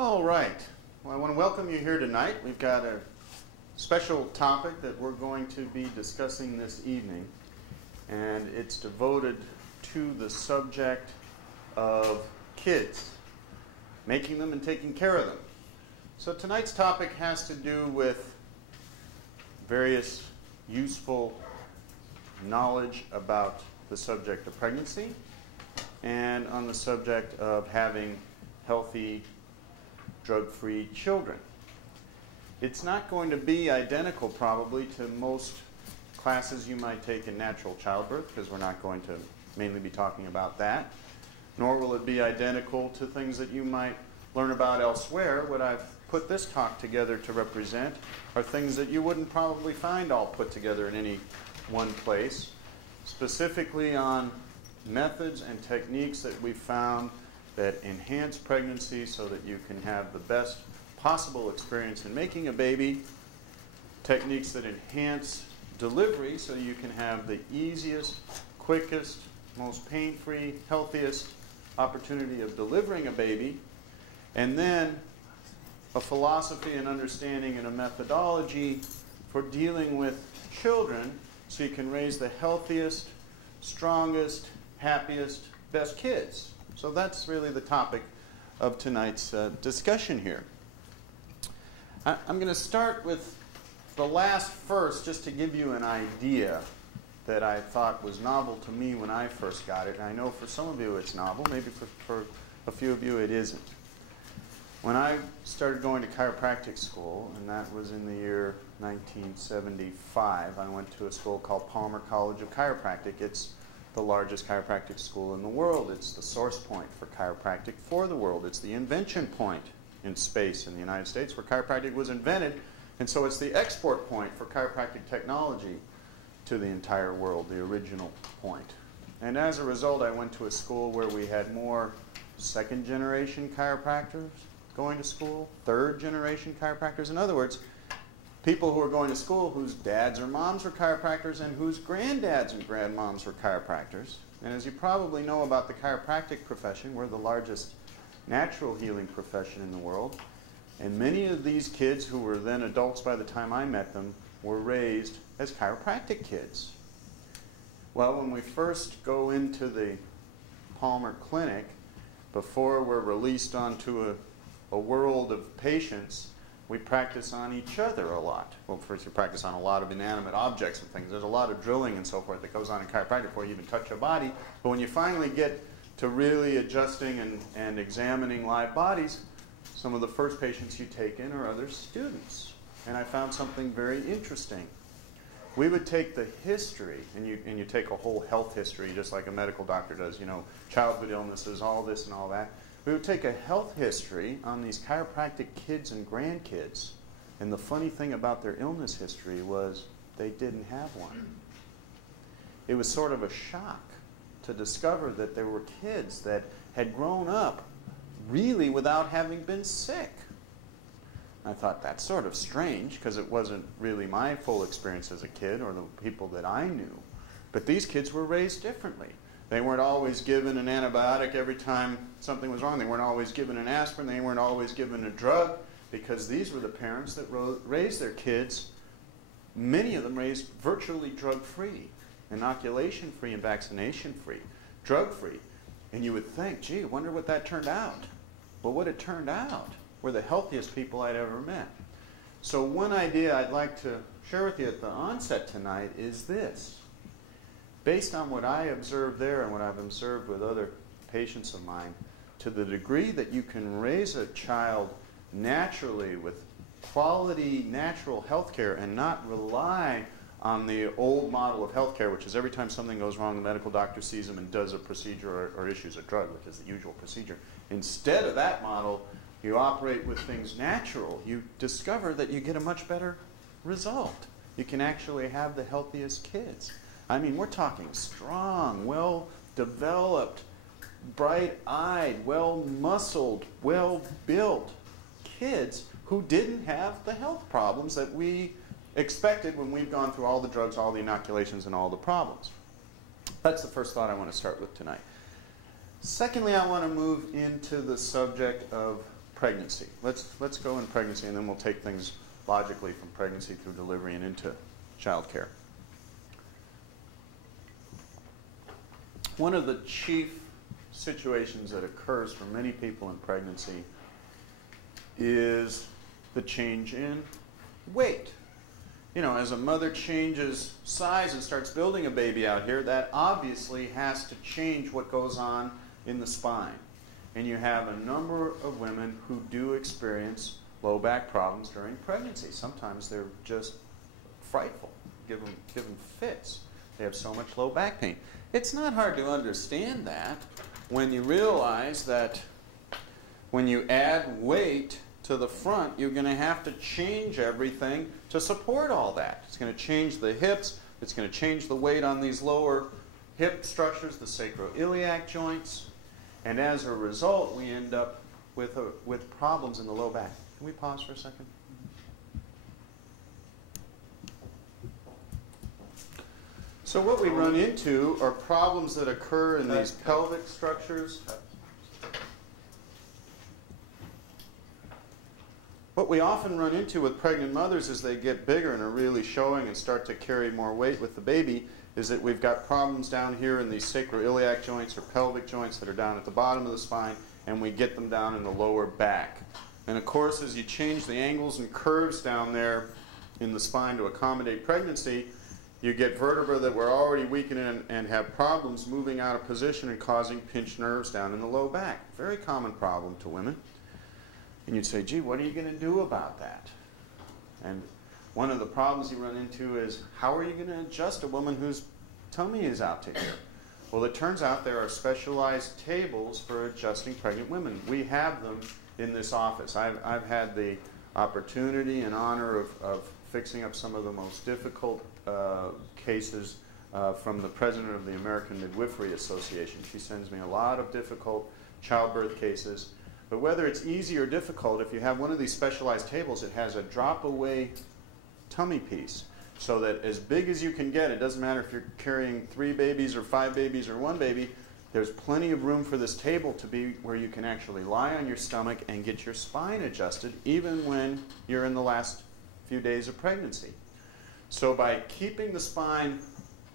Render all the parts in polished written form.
All right. Well, I want to welcome you here tonight. We've got a special topic that we're going to be discussing this evening, and it's devoted to the subject of kids, making them and taking care of them. So tonight's topic has to do with various useful knowledge about the subject of pregnancy and on the subject of having healthy, drug-free children. It's not going to be identical probably to most classes you might take in natural childbirth, because we're not going to mainly be talking about that, nor will it be identical to things that you might learn about elsewhere. What I've put this talk together to represent are things that you wouldn't probably find all put together in any one place, specifically on methods and techniques that we found that enhance pregnancy so that you can have the best possible experience in making a baby, techniques that enhance delivery so you can have the easiest, quickest, most pain-free, healthiest opportunity of delivering a baby, and then a philosophy and understanding and a methodology for dealing with children so you can raise the healthiest, strongest, happiest, best kids. So that's really the topic of tonight's discussion here. I'm going to start with the last first, just to give you an idea that I thought was novel to me when I first got it. And I know for some of you it's novel, maybe for a few of you it isn't. When I started going to chiropractic school, and that was in the year 1975, I went to a school called Palmer College of Chiropractic. It's the largest chiropractic school in the world. It's the source point for chiropractic for the world. It's the invention point in space in the United States where chiropractic was invented, and so it's the export point for chiropractic technology to the entire world, the original point. And as a result, I went to a school where we had more second-generation chiropractors going to school, third-generation chiropractors. In other words, people who are going to school whose dads or moms were chiropractors and whose granddads and grandmoms were chiropractors. And as you probably know about the chiropractic profession, we're the largest natural healing profession in the world. And many of these kids, who were then adults by the time I met them, were raised as chiropractic kids. Well, when we first go into the Palmer Clinic, before we're released onto a world of patients, we practice on each other a lot. Well, first we practice on a lot of inanimate objects and things. There's a lot of drilling and so forth that goes on in chiropractic before you even touch a body. But when you finally get to really adjusting and examining live bodies, some of the first patients you take in are other students. And I found something very interesting. We would take the history, and you take a whole health history just like a medical doctor does, you know, childhood illnesses, all this and all that. We would take a health history on these chiropractic kids and grandkids, and the funny thing about their illness history was they didn't have one. It was sort of a shock to discover that there were kids that had grown up really without having been sick. I thought that's sort of strange because it wasn't really my full experience as a kid or the people that I knew. But these kids were raised differently. They weren't always given an antibiotic every time something was wrong. They weren't always given an aspirin. They weren't always given a drug, because these were the parents that raised their kids, many of them raised virtually drug-free, inoculation-free and vaccination-free, drug-free. And you would think, gee, I wonder what that turned out. Well, what it turned out were the healthiest people I'd ever met. So one idea I'd like to share with you at the onset tonight is this. Based on what I observed there and what I've observed with other patients of mine, to the degree that you can raise a child naturally with quality natural health care and not rely on the old model of health care, which is every time something goes wrong, the medical doctor sees them and does a procedure or issues a drug, which is the usual procedure. Instead of that model, you operate with things natural. You discover that you get a much better result. You can actually have the healthiest kids. I mean, we're talking strong, well-developed, bright-eyed, well-muscled, well-built kids who didn't have the health problems that we expected when we've gone through all the drugs, all the inoculations, and all the problems. That's the first thought I want to start with tonight. Secondly, I want to move into the subject of pregnancy. Let's go in pregnancy, and then we'll take things logically from pregnancy through delivery and into child care. One of the chief situations that occurs for many people in pregnancy is the change in weight. You know, as a mother changes size and starts building a baby out here, that obviously has to change what goes on in the spine. And you have a number of women who do experience low back problems during pregnancy. Sometimes they're just frightful, give them fits. They have so much low back pain. It's not hard to understand that when you realize that when you add weight to the front, you're going to have to change everything to support all that. It's going to change the hips. It's going to change the weight on these lower hip structures, the sacroiliac joints. And as a result, we end up with problems in the low back. Can we pause for a second? So what we run into are problems that occur in these pelvic structures. What we often run into with pregnant mothers as they get bigger and are really showing and start to carry more weight with the baby is that we've got problems down here in these sacroiliac joints or pelvic joints that are down at the bottom of the spine, and we get them down in the lower back. And of course, as you change the angles and curves down there in the spine to accommodate pregnancy, you get vertebrae that were already weakening and have problems moving out of position and causing pinched nerves down in the low back. Very common problem to women. And you'd say, gee, what are you going to do about that? And one of the problems you run into is, how are you going to adjust a woman whose tummy is out to here? Well, it turns out there are specialized tables for adjusting pregnant women. We have them in this office. I've had the opportunity and honor of fixing up some of the most difficult cases from the president of the American Midwifery Association. She sends me a lot of difficult childbirth cases. But whether it's easy or difficult, if you have one of these specialized tables, it has a drop-away tummy piece. So that as big as you can get, it doesn't matter if you're carrying 3 babies or 5 babies or 1 baby, there's plenty of room for this table to be where you can actually lie on your stomach and get your spine adjusted, even when you're in the last few days of pregnancy. So by keeping the spine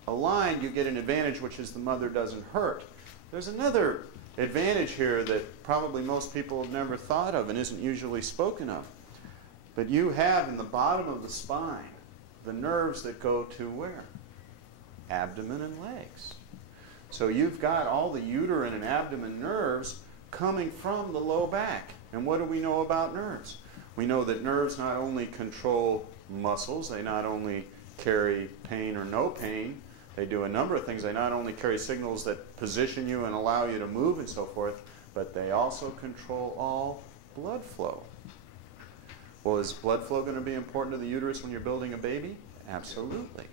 aligned, you get an advantage, which is the mother doesn't hurt. There's another advantage here that probably most people have never thought of and isn't usually spoken of. But you have in the bottom of the spine the nerves that go to where? Abdomen and legs. So you've got all the uterine and abdomen nerves coming from the low back. And what do we know about nerves? We know that nerves not only control muscles, they not only carry pain or no pain, they do a number of things. They not only carry signals that position you and allow you to move and so forth, but they also control all blood flow. Well, is blood flow going to be important to the uterus when you're building a baby? Absolutely.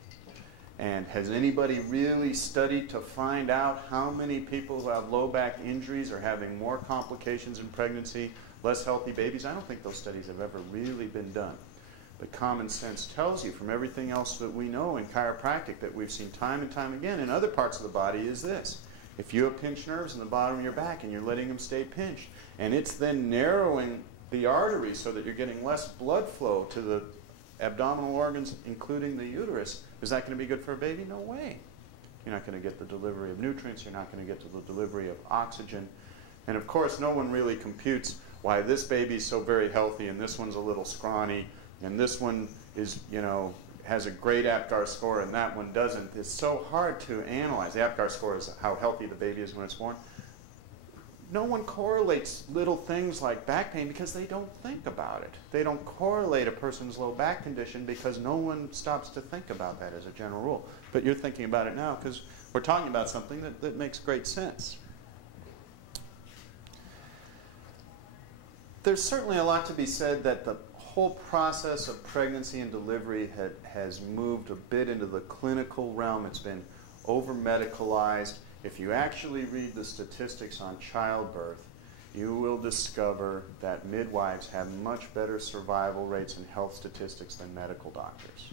And has anybody really studied to find out how many people who have low back injuries are having more complications in pregnancy, less healthy babies? I don't think those studies have ever really been done. But common sense tells you from everything else that we know in chiropractic that we've seen time and time again in other parts of the body is this. If you have pinched nerves in the bottom of your back and you're letting them stay pinched, and it's then narrowing the arteries so that you're getting less blood flow to the abdominal organs, including the uterus, is that going to be good for a baby? No way. You're not going to get the delivery of nutrients. You're not going to get to the delivery of oxygen. And of course, no one really computes why this baby's so very healthy and this one's a little scrawny and this one is, you know, has a great APGAR score and that one doesn't. It's so hard to analyze. The APGAR score is how healthy the baby is when it's born. No one correlates little things like back pain because they don't think about it. They don't correlate a person's low back condition because no one stops to think about that as a general rule. But you're thinking about it now because we're talking about something that makes great sense. There's certainly a lot to be said that the whole process of pregnancy and delivery has moved a bit into the clinical realm. It's been over-medicalized. If you actually read the statistics on childbirth, you will discover that midwives have much better survival rates and health statistics than medical doctors.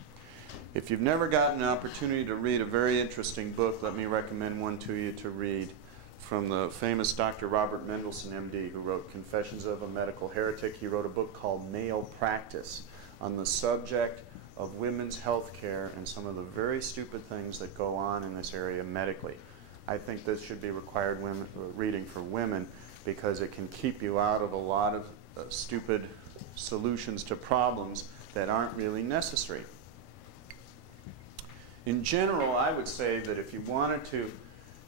If you've never gotten an opportunity to read a very interesting book, let me recommend one to you to read. from the famous Dr. Robert Mendelsohn, MD, who wrote Confessions of a Medical Heretic. He wrote a book called Male Practice on the subject of women's health care and some of the very stupid things that go on in this area medically. I think this should be required reading for women because it can keep you out of a lot of stupid solutions to problems that aren't really necessary. In general, I would say that if you wanted to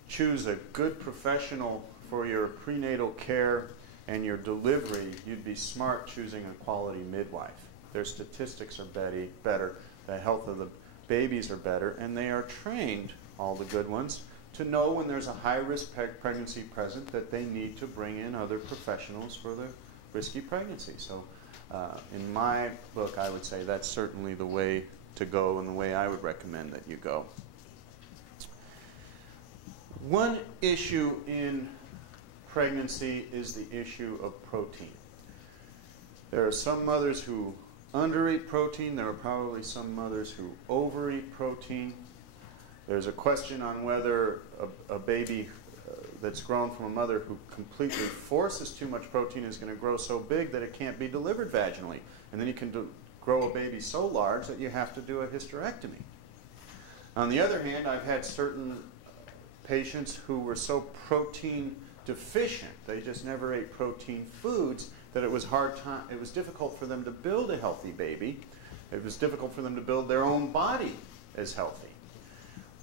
choose a good professional for your prenatal care and your delivery, you'd be smart choosing a quality midwife. Their statistics are better, the health of the babies are better, and they are trained, all the good ones, to know when there's a high-risk pregnancy present that they need to bring in other professionals for the risky pregnancy. So in my book, I would say that's certainly the way to go and the way I would recommend that you go. One issue in pregnancy is the issue of protein. There are some mothers who undereat protein. There are probably some mothers who overeat protein. There's a question on whether a baby that's grown from a mother who completely forces too much protein is going to grow so big that it can't be delivered vaginally. And then you can grow a baby so large that you have to do a hysterectomy. On the other hand, I've had certain patients who were so protein deficient, they just never ate protein foods, that it was difficult for them to build a healthy baby. It was difficult for them to build their own body as healthy.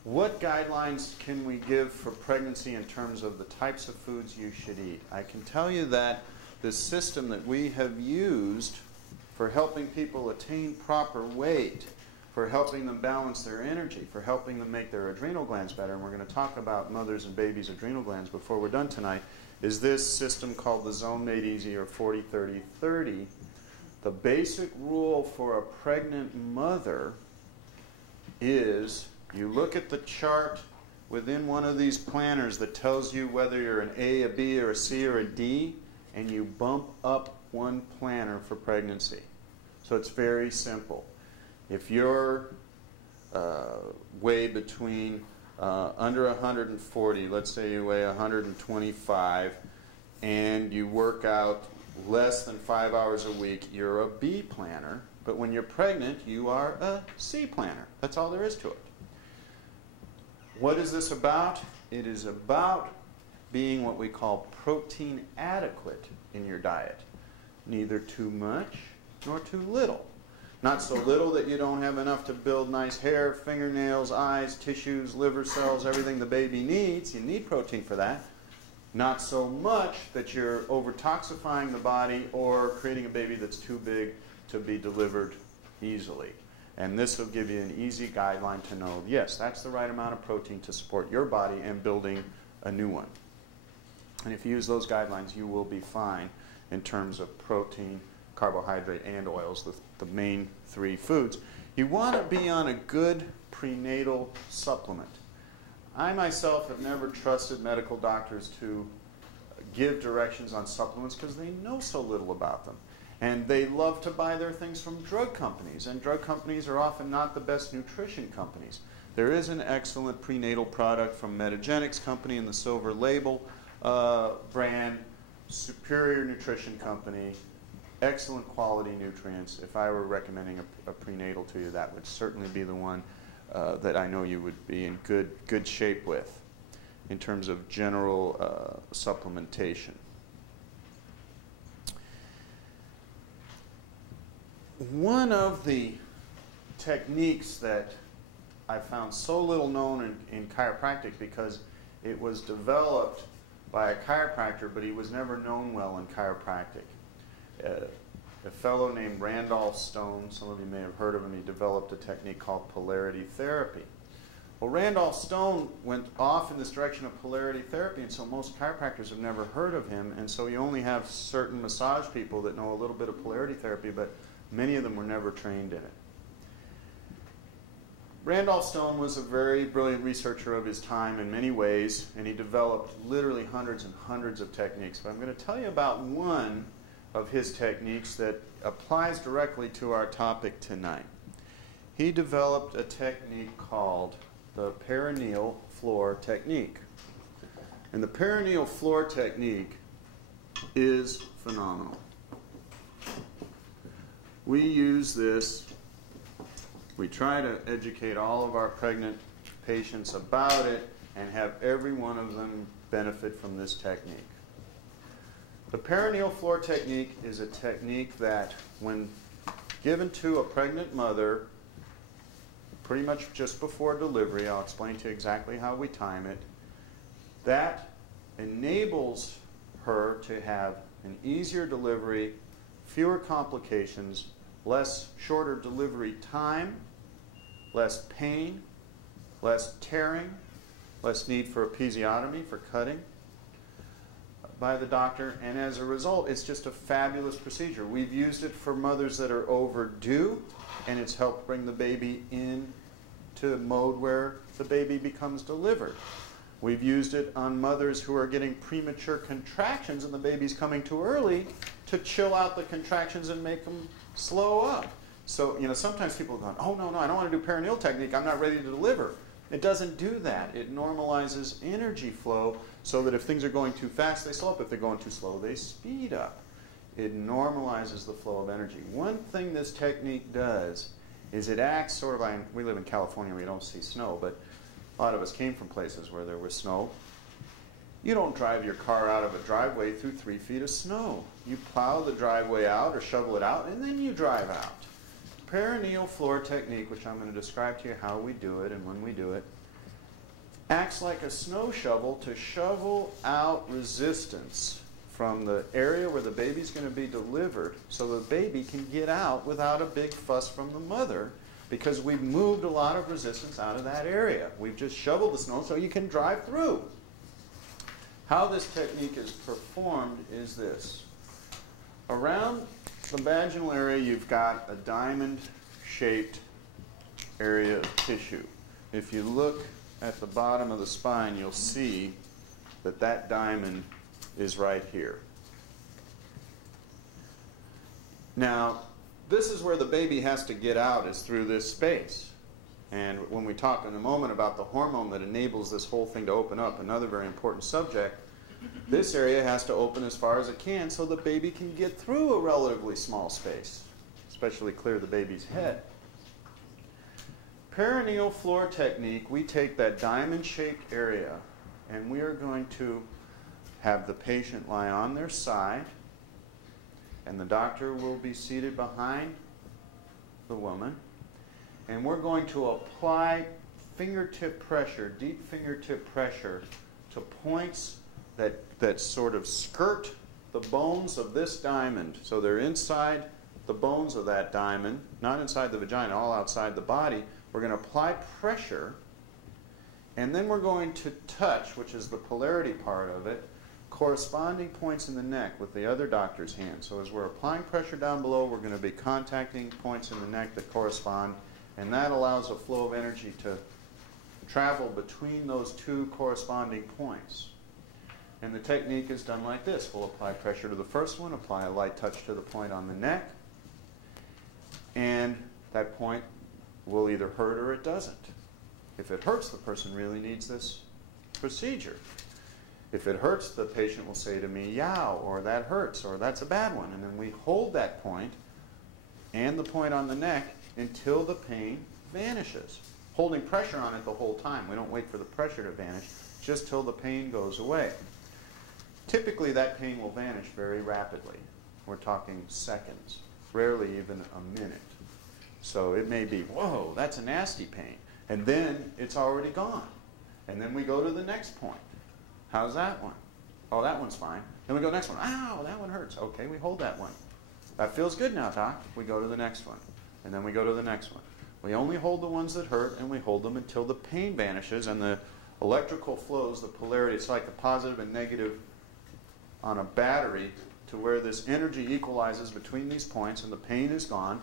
What guidelines can we give for pregnancy in terms of the types of foods you should eat? I can tell you that the system that we have used for helping people attain proper weight, for helping them balance their energy, for helping them make their adrenal glands better, and we're going to talk about mothers and babies' adrenal glands before we're done tonight, is this system called the Zone Made Easy, or 40-30-30. The basic rule for a pregnant mother is you look at the chart within one of these planners that tells you whether you're an A, a B, or a C, or a D, and you bump up one planner for pregnancy. So it's very simple. If you're weigh between under 140, let's say you weigh 125, and you work out less than 5 hours a week, you're a B planner. But when you're pregnant, you are a C planner. That's all there is to it. What is this about? It is about being what we call protein adequate in your diet. Neither too much nor too little. Not so little that you don't have enough to build nice hair, fingernails, eyes, tissues, liver cells, everything the baby needs. You need protein for that. Not so much that you're over-toxifying the body or creating a baby that's too big to be delivered easily. And this will give you an easy guideline to know, yes, that's the right amount of protein to support your body and building a new one. And if you use those guidelines, you will be fine in terms of protein, carbohydrate, and oils, the main three foods. You want to be on a good prenatal supplement. I myself have never trusted medical doctors to give directions on supplements because they know so little about them. And they love to buy their things from drug companies, and drug companies are often not the best nutrition companies. There is an excellent prenatal product from Metagenics Company in the Silver Label brand, superior nutrition company, excellent quality nutrients. If I were recommending a prenatal to you, that would certainly be the one that I know you would be in good shape with in terms of general supplementation. One of the techniques that I found so little known in chiropractic because it was developed by a chiropractor, but he was never known well in chiropractic. A fellow named Randolph Stone, some of you may have heard of him, he developed a technique called polarity therapy. Well, Randolph Stone went off in this direction of polarity therapy, and so most chiropractors have never heard of him, and so you only have certain massage people that know a little bit of polarity therapy, but many of them were never trained in it. Randolph Stone was a very brilliant researcher of his time in many ways, and he developed literally hundreds and hundreds of techniques. But I'm going to tell you about one of his techniques that applies directly to our topic tonight. He developed a technique called the perineal floor technique. And the perineal floor technique is phenomenal. We use this, we try to educate all of our pregnant patients about it and have every one of them benefit from this technique. The perineal floor technique is a technique that, when given to a pregnant mother pretty much just before delivery, I'll explain to you exactly how we time it, that enables her to have an easier delivery, fewer complications, shorter delivery time, less pain, less tearing, less need for episiotomy, for cutting by the doctor, and as a result, it's just a fabulous procedure. We've used it for mothers that are overdue, and it's helped bring the baby into a mode where the baby becomes delivered. We've used it on mothers who are getting premature contractions and the baby's coming too early to chill out the contractions and make them slow up. So, sometimes people are going, oh, no, I don't want to do perineal technique. I'm not ready to deliver. It doesn't do that. It normalizes energy flow so that if things are going too fast, they slow up. If they're going too slow, they speed up. It normalizes the flow of energy. One thing this technique does is it acts sort of like, we live in California where you don't see snow, but a lot of us came from places where there was snow. You don't drive your car out of a driveway through 3 feet of snow. You plow the driveway out or shovel it out, and then you drive out. Perineal floor technique, which I'm going to describe to you how we do it and when we do it, acts like a snow shovel to shovel out resistance from the area where the baby's going to be delivered so the baby can get out without a big fuss from the mother, because we've moved a lot of resistance out of that area. We've just shoveled the snow so you can drive through. How this technique is performed is this. Around the vaginal area, you've got a diamond-shaped area of tissue. If you look at the bottom of the spine, you'll see that that diamond is right here. Now, this is where the baby has to get out, is through this space. And when we talk in a moment about the hormone that enables this whole thing to open up, another very important subject, this area has to open as far as it can so the baby can get through a relatively small space, especially clear the baby's head. Perineal floor technique, we take that diamond-shaped area and we are going to have the patient lie on their side, and the doctor will be seated behind the woman, and we're going to apply fingertip pressure, deep fingertip pressure, to points that sort of skirt the bones of this diamond. So they're inside the bones of that diamond, not inside the vagina, all outside the body. We're going to apply pressure, and then we're going to touch, which is the polarity part of it, corresponding points in the neck with the other doctor's hand. So as we're applying pressure down below, we're going to be contacting points in the neck that correspond, and that allows a flow of energy to travel between those two corresponding points. And the technique is done like this. We'll apply pressure to the first one, apply a light touch to the point on the neck, and that point will either hurt or it doesn't. If it hurts, the person really needs this procedure. If it hurts, the patient will say to me, yow, or that hurts, or that's a bad one. And then we hold that point and the point on the neck until the pain vanishes, holding pressure on it the whole time. We don't wait for the pressure to vanish, just till the pain goes away. Typically, that pain will vanish very rapidly. We're talking seconds, rarely even a minute. So it may be, whoa, that's a nasty pain. And then it's already gone. And then we go to the next point. How's that one? Oh, that one's fine. Then we go to the next one. Ow, that one hurts. Okay, we hold that one. That feels good now, doc. We go to the next one. And then we go to the next one. We only hold the ones that hurt, and we hold them until the pain vanishes and the electrical flows, the polarity, it's like the positive and negative on a battery, to where this energy equalizes between these points and the pain is gone.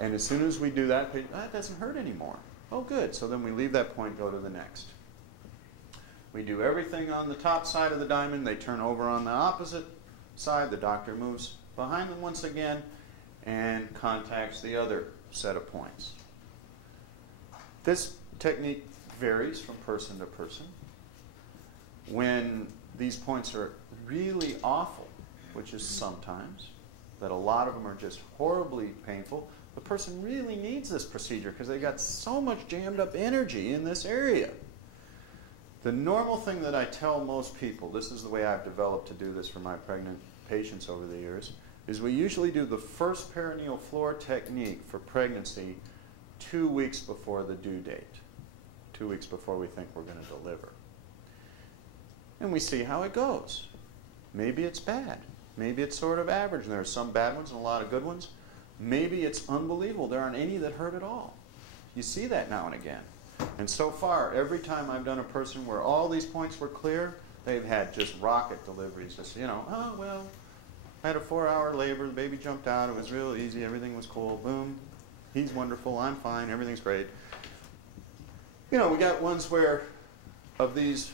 And as soon as we do that, that doesn't hurt anymore. Oh, good. So then we leave that point, go to the next. We do everything on the top side of the diamond. They turn over on the opposite side. The doctor moves behind them once again and contacts the other set of points. This technique varies from person to person. when these points are really awful, which is sometimes, that a lot of them are just horribly painful, the person really needs this procedure because they got so much jammed up energy in this area. The normal thing that I tell most people, this is the way I've developed to do this for my pregnant patients over the years, is we usually do the first perineal floor technique for pregnancy 2 weeks before the due date, 2 weeks before we think we're going to deliver. And we see how it goes. Maybe it's bad. Maybe it's sort of average, and there are some bad ones and a lot of good ones. Maybe it's unbelievable. There aren't any that hurt at all. You see that now and again. And so far, every time I've done a person where all these points were clear, they've had just rocket deliveries. Just, you know, oh, well, I had a 4-hour labor, the baby jumped out, it was real easy, everything was cool, boom, he's wonderful, I'm fine, everything's great. You know, we got ones where, of these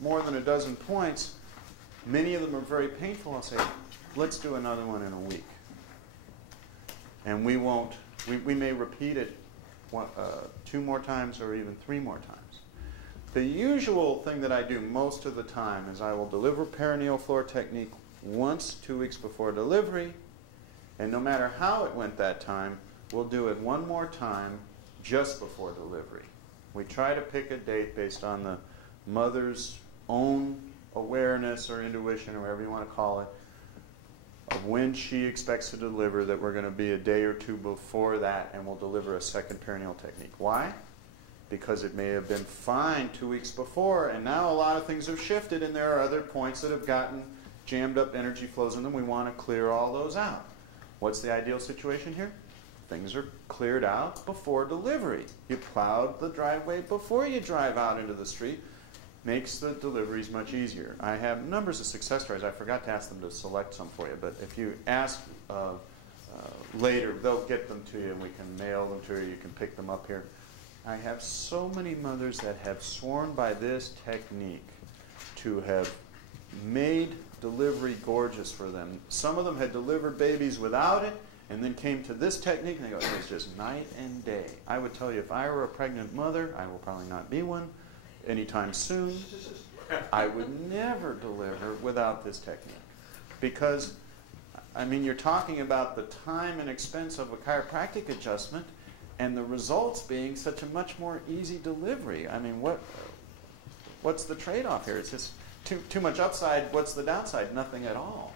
more than a dozen points, many of them are very painful. I'll say, let's do another one in a week. And we won't, we may repeat it 2 more times or even 3 more times. The usual thing that I do most of the time is I will deliver perineal floor technique once 2 weeks before delivery, and no matter how it went that time, we'll do it one more time just before delivery. We try to pick a date based on the mother's own awareness or intuition or whatever you want to call it of when she expects to deliver, that we're going to be a day or 2 before that, and we'll deliver a second perineal technique. Why? Because it may have been fine 2 weeks before, and now a lot of things have shifted, and there are other points that have gotten jammed up energy flows in them. We want to clear all those out. What's the ideal situation here? Things are cleared out before delivery. You plowed the driveway before you drive out into the street. Makes the deliveries much easier. I have numbers of success stories. I forgot to ask them to select some for you, but if you ask later, they'll get them to you and we can mail them to you. You can pick them up here. I have so many mothers that have sworn by this technique to have made delivery gorgeous for them. Some of them had delivered babies without it and then came to this technique and they go, it's just night and day. I would tell you, if I were a pregnant mother, I will probably not be one anytime soon, I would never deliver without this technique. Because, I mean, you're talking about the time and expense of a chiropractic adjustment and the results being such a much more easy delivery. I mean, what's the trade-off here? It's just too much upside. What's the downside? Nothing at all.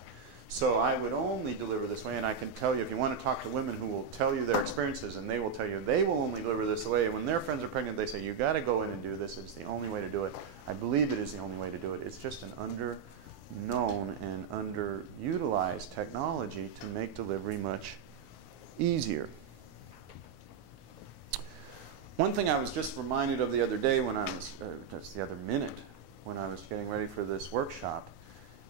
So I would only deliver this way, and I can tell you, if you want to talk to women who will tell you their experiences, and they will tell you they will only deliver this way. When their friends are pregnant, they say, you got to go in and do this. It's the only way to do it. I believe it is the only way to do it. It's just an under-known and underutilized technology to make delivery much easier. One thing I was just reminded of the other day when I was, just the other minute, when I was getting ready for this workshop,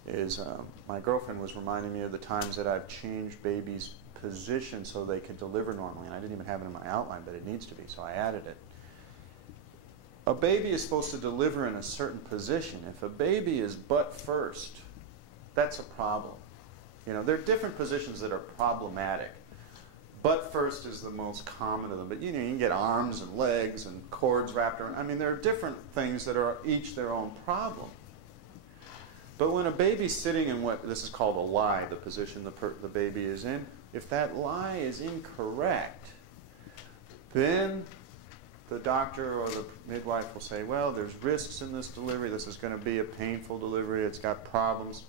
is my girlfriend was reminding me of the times that I've changed babies' position so they could deliver normally. And I didn't even have it in my outline, but it needs to be, so I added it. A baby is supposed to deliver in a certain position. If a baby is butt first, that's a problem. You know, there are different positions that are problematic. Butt first is the most common of them, but you know, you can get arms and legs and cords wrapped around. I mean, there are different things that are each their own problem. But when a baby's sitting in what this is called a lie, the position the baby is in, if that lie is incorrect, then the doctor or the midwife will say, well, there's risks in this delivery. This is going to be a painful delivery. It's got problems.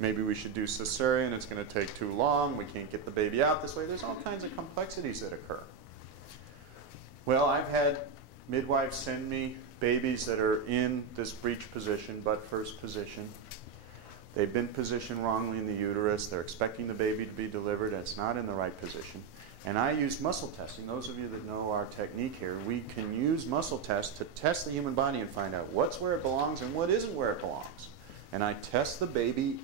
Maybe we should do cesarean. It's going to take too long. We can't get the baby out this way. There's all kinds of complexities that occur. Well, I've had midwives send me babies that are in this breech position, butt first position. They've been positioned wrongly in the uterus. They're expecting the baby to be delivered, and it's not in the right position. And I use muscle testing. Those of you that know our technique here, we can use muscle tests to test the human body and find out what's where it belongs and what isn't where it belongs. And I test the baby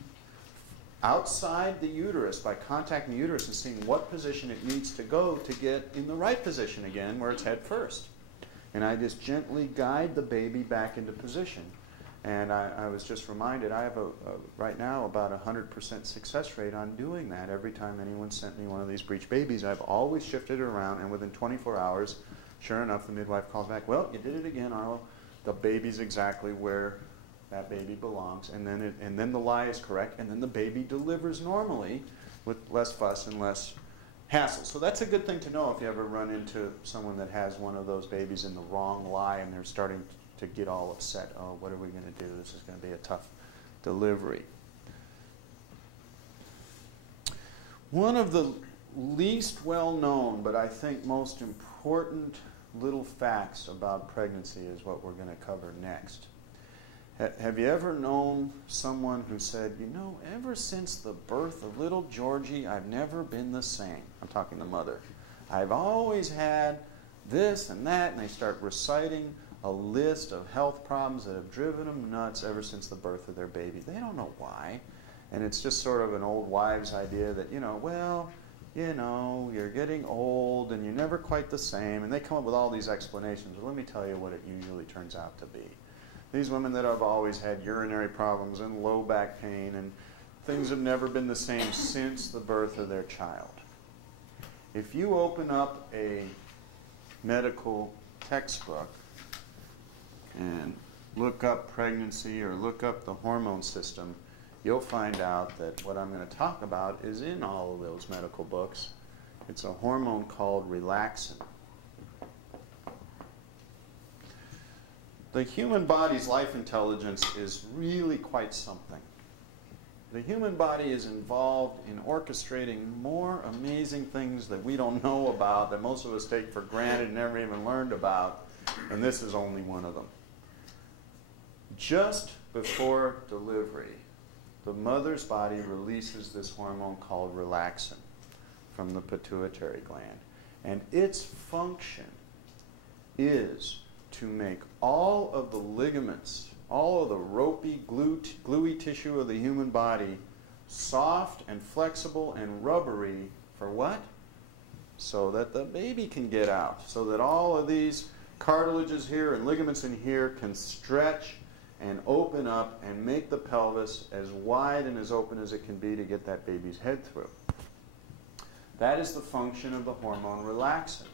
outside the uterus by contacting the uterus and seeing what position it needs to go to get in the right position again, where it's head first. And I just gently guide the baby back into position. And I was just reminded, I have right now about 100% success rate on doing that. Every time anyone sent me one of these breech babies, I've always shifted it around, and within 24 hours, sure enough, the midwife calls back, well, you did it again, Arlo. The baby's exactly where that baby belongs, and then the lie is correct, and then the baby delivers normally with less fuss and less hassle. So that's a good thing to know if you ever run into someone that has one of those babies in the wrong lie and they're starting to get all upset. Oh, what are we going to do? This is going to be a tough delivery. One of the least well-known, but I think most important little facts about pregnancy is what we're going to cover next. Have you ever known someone who said, you know, ever since the birth of little Georgie, I've never been the same? I'm talking the mother. I've always had this and that, and they start reciting a list of health problems that have driven them nuts ever since the birth of their baby. They don't know why. And it's just sort of an old wives' idea that, you know, well, you know, you're getting old and you're never quite the same. And they come up with all these explanations. Well, let me tell you what it usually turns out to be. These women that have always had urinary problems and low back pain, and things have never been the same since the birth of their child. If you open up a medical textbook and look up pregnancy or look up the hormone system, you'll find out that what I'm going to talk about is in all of those medical books. It's a hormone called relaxin. The human body's life intelligence is really quite something. The human body is involved in orchestrating more amazing things that we don't know about, that most of us take for granted and never even learned about, and this is only one of them. Just before delivery, the mother's body releases this hormone called relaxin from the pituitary gland, and its function is to make all of the ligaments, all of the ropey, gluey tissue of the human body soft and flexible and rubbery for what? So that the baby can get out, so that all of these cartilages here and ligaments in here can stretch and open up and make the pelvis as wide and as open as it can be to get that baby's head through. That is the function of the hormone relaxin.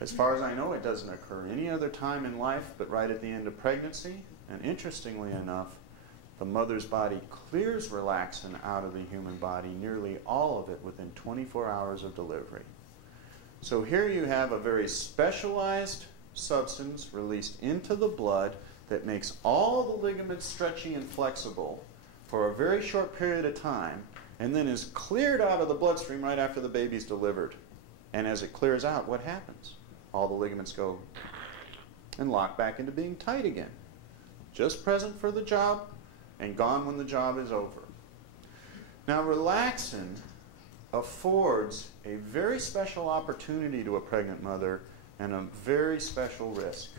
As far as I know, it doesn't occur any other time in life but right at the end of pregnancy. And interestingly enough, the mother's body clears relaxin out of the human body, nearly all of it within 24 hours of delivery. So here you have a very specialized substance released into the blood that makes all the ligaments stretchy and flexible for a very short period of time, and then is cleared out of the bloodstream right after the baby's delivered. And as it clears out, what happens? All the ligaments go and lock back into being tight again. Just present for the job and gone when the job is over. Now, relaxin affords a very special opportunity to a pregnant mother and a very special risk.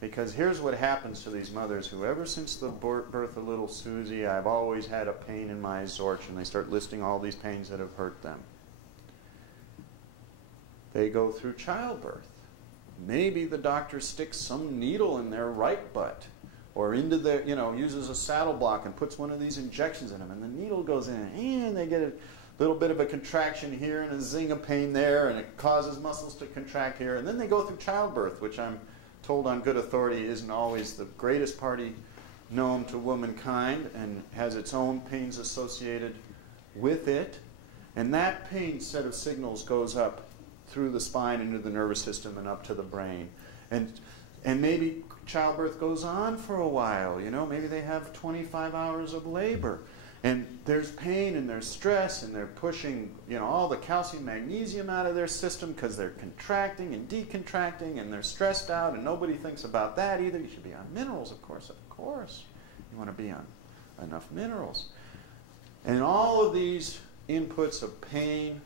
Because here's what happens to these mothers who, ever since the birth of little Susie, I've always had a pain in my absorption. They start listing all these pains that have hurt them. They go through childbirth. Maybe the doctor sticks some needle in their right butt, or into their, uses a saddle block and puts one of these injections in them, and the needle goes in, and they get a little bit of a contraction here and a zing of pain there, and it causes muscles to contract here, and then they go through childbirth, which I'm told on good authority isn't always the greatest party known to womankind and has its own pains associated with it. And that pain set of signals goes up through the spine into the nervous system and up to the brain. And maybe childbirth goes on for a while. Maybe they have 25 hours of labor. And there's pain and there's stress and they're pushing, all the calcium, magnesium out of their system because they're contracting and decontracting and they're stressed out, and nobody thinks about that either. You should be on minerals, of course. You want to be on enough minerals. And all of these inputs of pain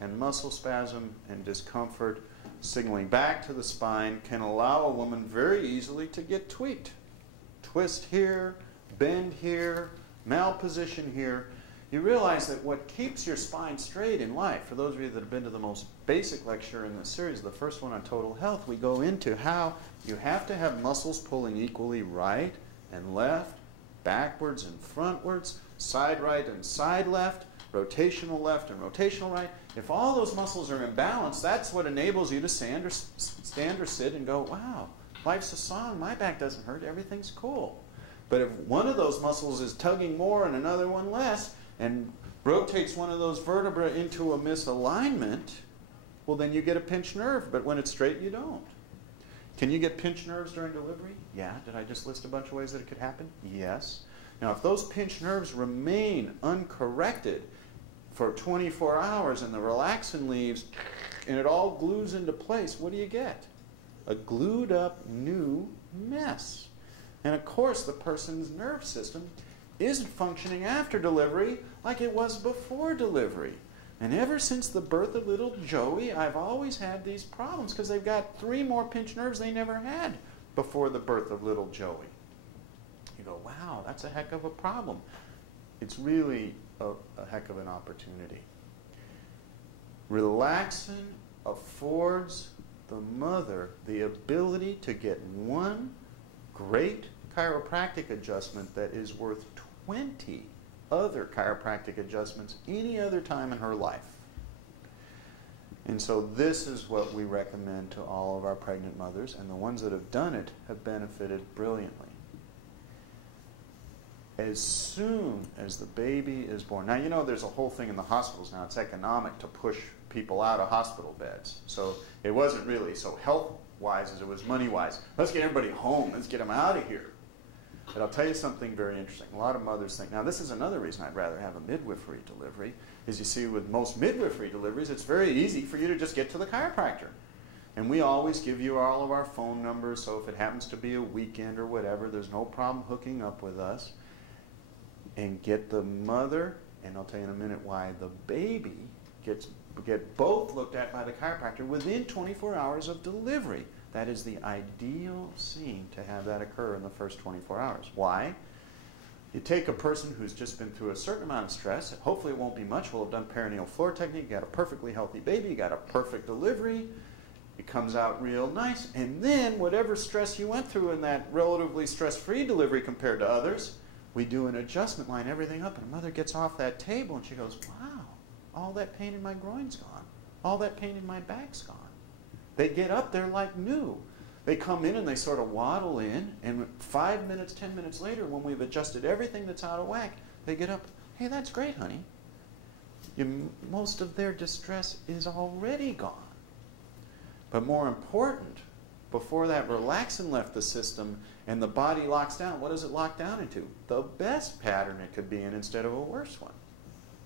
and muscle spasm and discomfort signaling back to the spine can allow a woman very easily to get tweaked. Twist here, bend here, malposition here. You realize that what keeps your spine straight in life, for those of you that have been to the most basic lecture in this series, the first one on total health, we go into how you have to have muscles pulling equally right and left, backwards and frontwards, side right and side left, rotational left and rotational right. If all those muscles are in balance, that's what enables you to stand or sit and go, wow, life's a song, my back doesn't hurt, everything's cool. But if one of those muscles is tugging more and another one less, and rotates one of those vertebrae into a misalignment, well, then you get a pinched nerve. But when it's straight, you don't. Can you get pinched nerves during delivery? Yeah. Did I just list a bunch of ways that it could happen? Yes. Now, if those pinched nerves remain uncorrected for 24 hours and the relaxin leaves and it all glues into place, what do you get? A glued up new mess. And of course, the person's nerve system isn't functioning after delivery like it was before delivery. And ever since the birth of little Joey, I've always had these problems because they've got 3 more pinched nerves they never had before the birth of little Joey. You go, wow, that's a heck of a problem. It's really a heck of an opportunity. Relaxin affords the mother the ability to get one great chiropractic adjustment that is worth 20 other chiropractic adjustments any other time in her life. And so this is what we recommend to all of our pregnant mothers, and the ones that have done it have benefited brilliantly. As soon as the baby is born. Now, you know there's a whole thing in the hospitals now. It's economic to push people out of hospital beds. So it wasn't really so health-wise as it was money-wise. Let's get everybody home. Let's get them out of here. But I'll tell you something very interesting. A lot of mothers think, now this is another reason I'd rather have a midwifery delivery, is you see with most midwifery deliveries, it's very easy for you to just get to the chiropractor. And we always give you all of our phone numbers, so if it happens to be a weekend or whatever, there's no problem hooking up with us. And get the mother, and I'll tell you in a minute why the baby get both looked at by the chiropractor within 24 hours of delivery. That is the ideal scene to have that occur in the first 24 hours. Why? You take a person who's just been through a certain amount of stress, and hopefully it won't be much, we'll have done perineal floor technique, you got a perfectly healthy baby, you got a perfect delivery, it comes out real nice, and then whatever stress you went through in that relatively stress-free delivery compared to others, we do an adjustment, line everything up, and a mother gets off that table and she goes, wow, all that pain in my groin's gone. All that pain in my back's gone. They get up, they're like new. They come in and they sort of waddle in, and 5 minutes, 10 minutes later, when we've adjusted everything that's out of whack, they get up, hey, that's great, honey. Most of their distress is already gone. But more important, before that relaxin left the system and the body locks down, what does it lock down into? The best pattern it could be in instead of a worse one.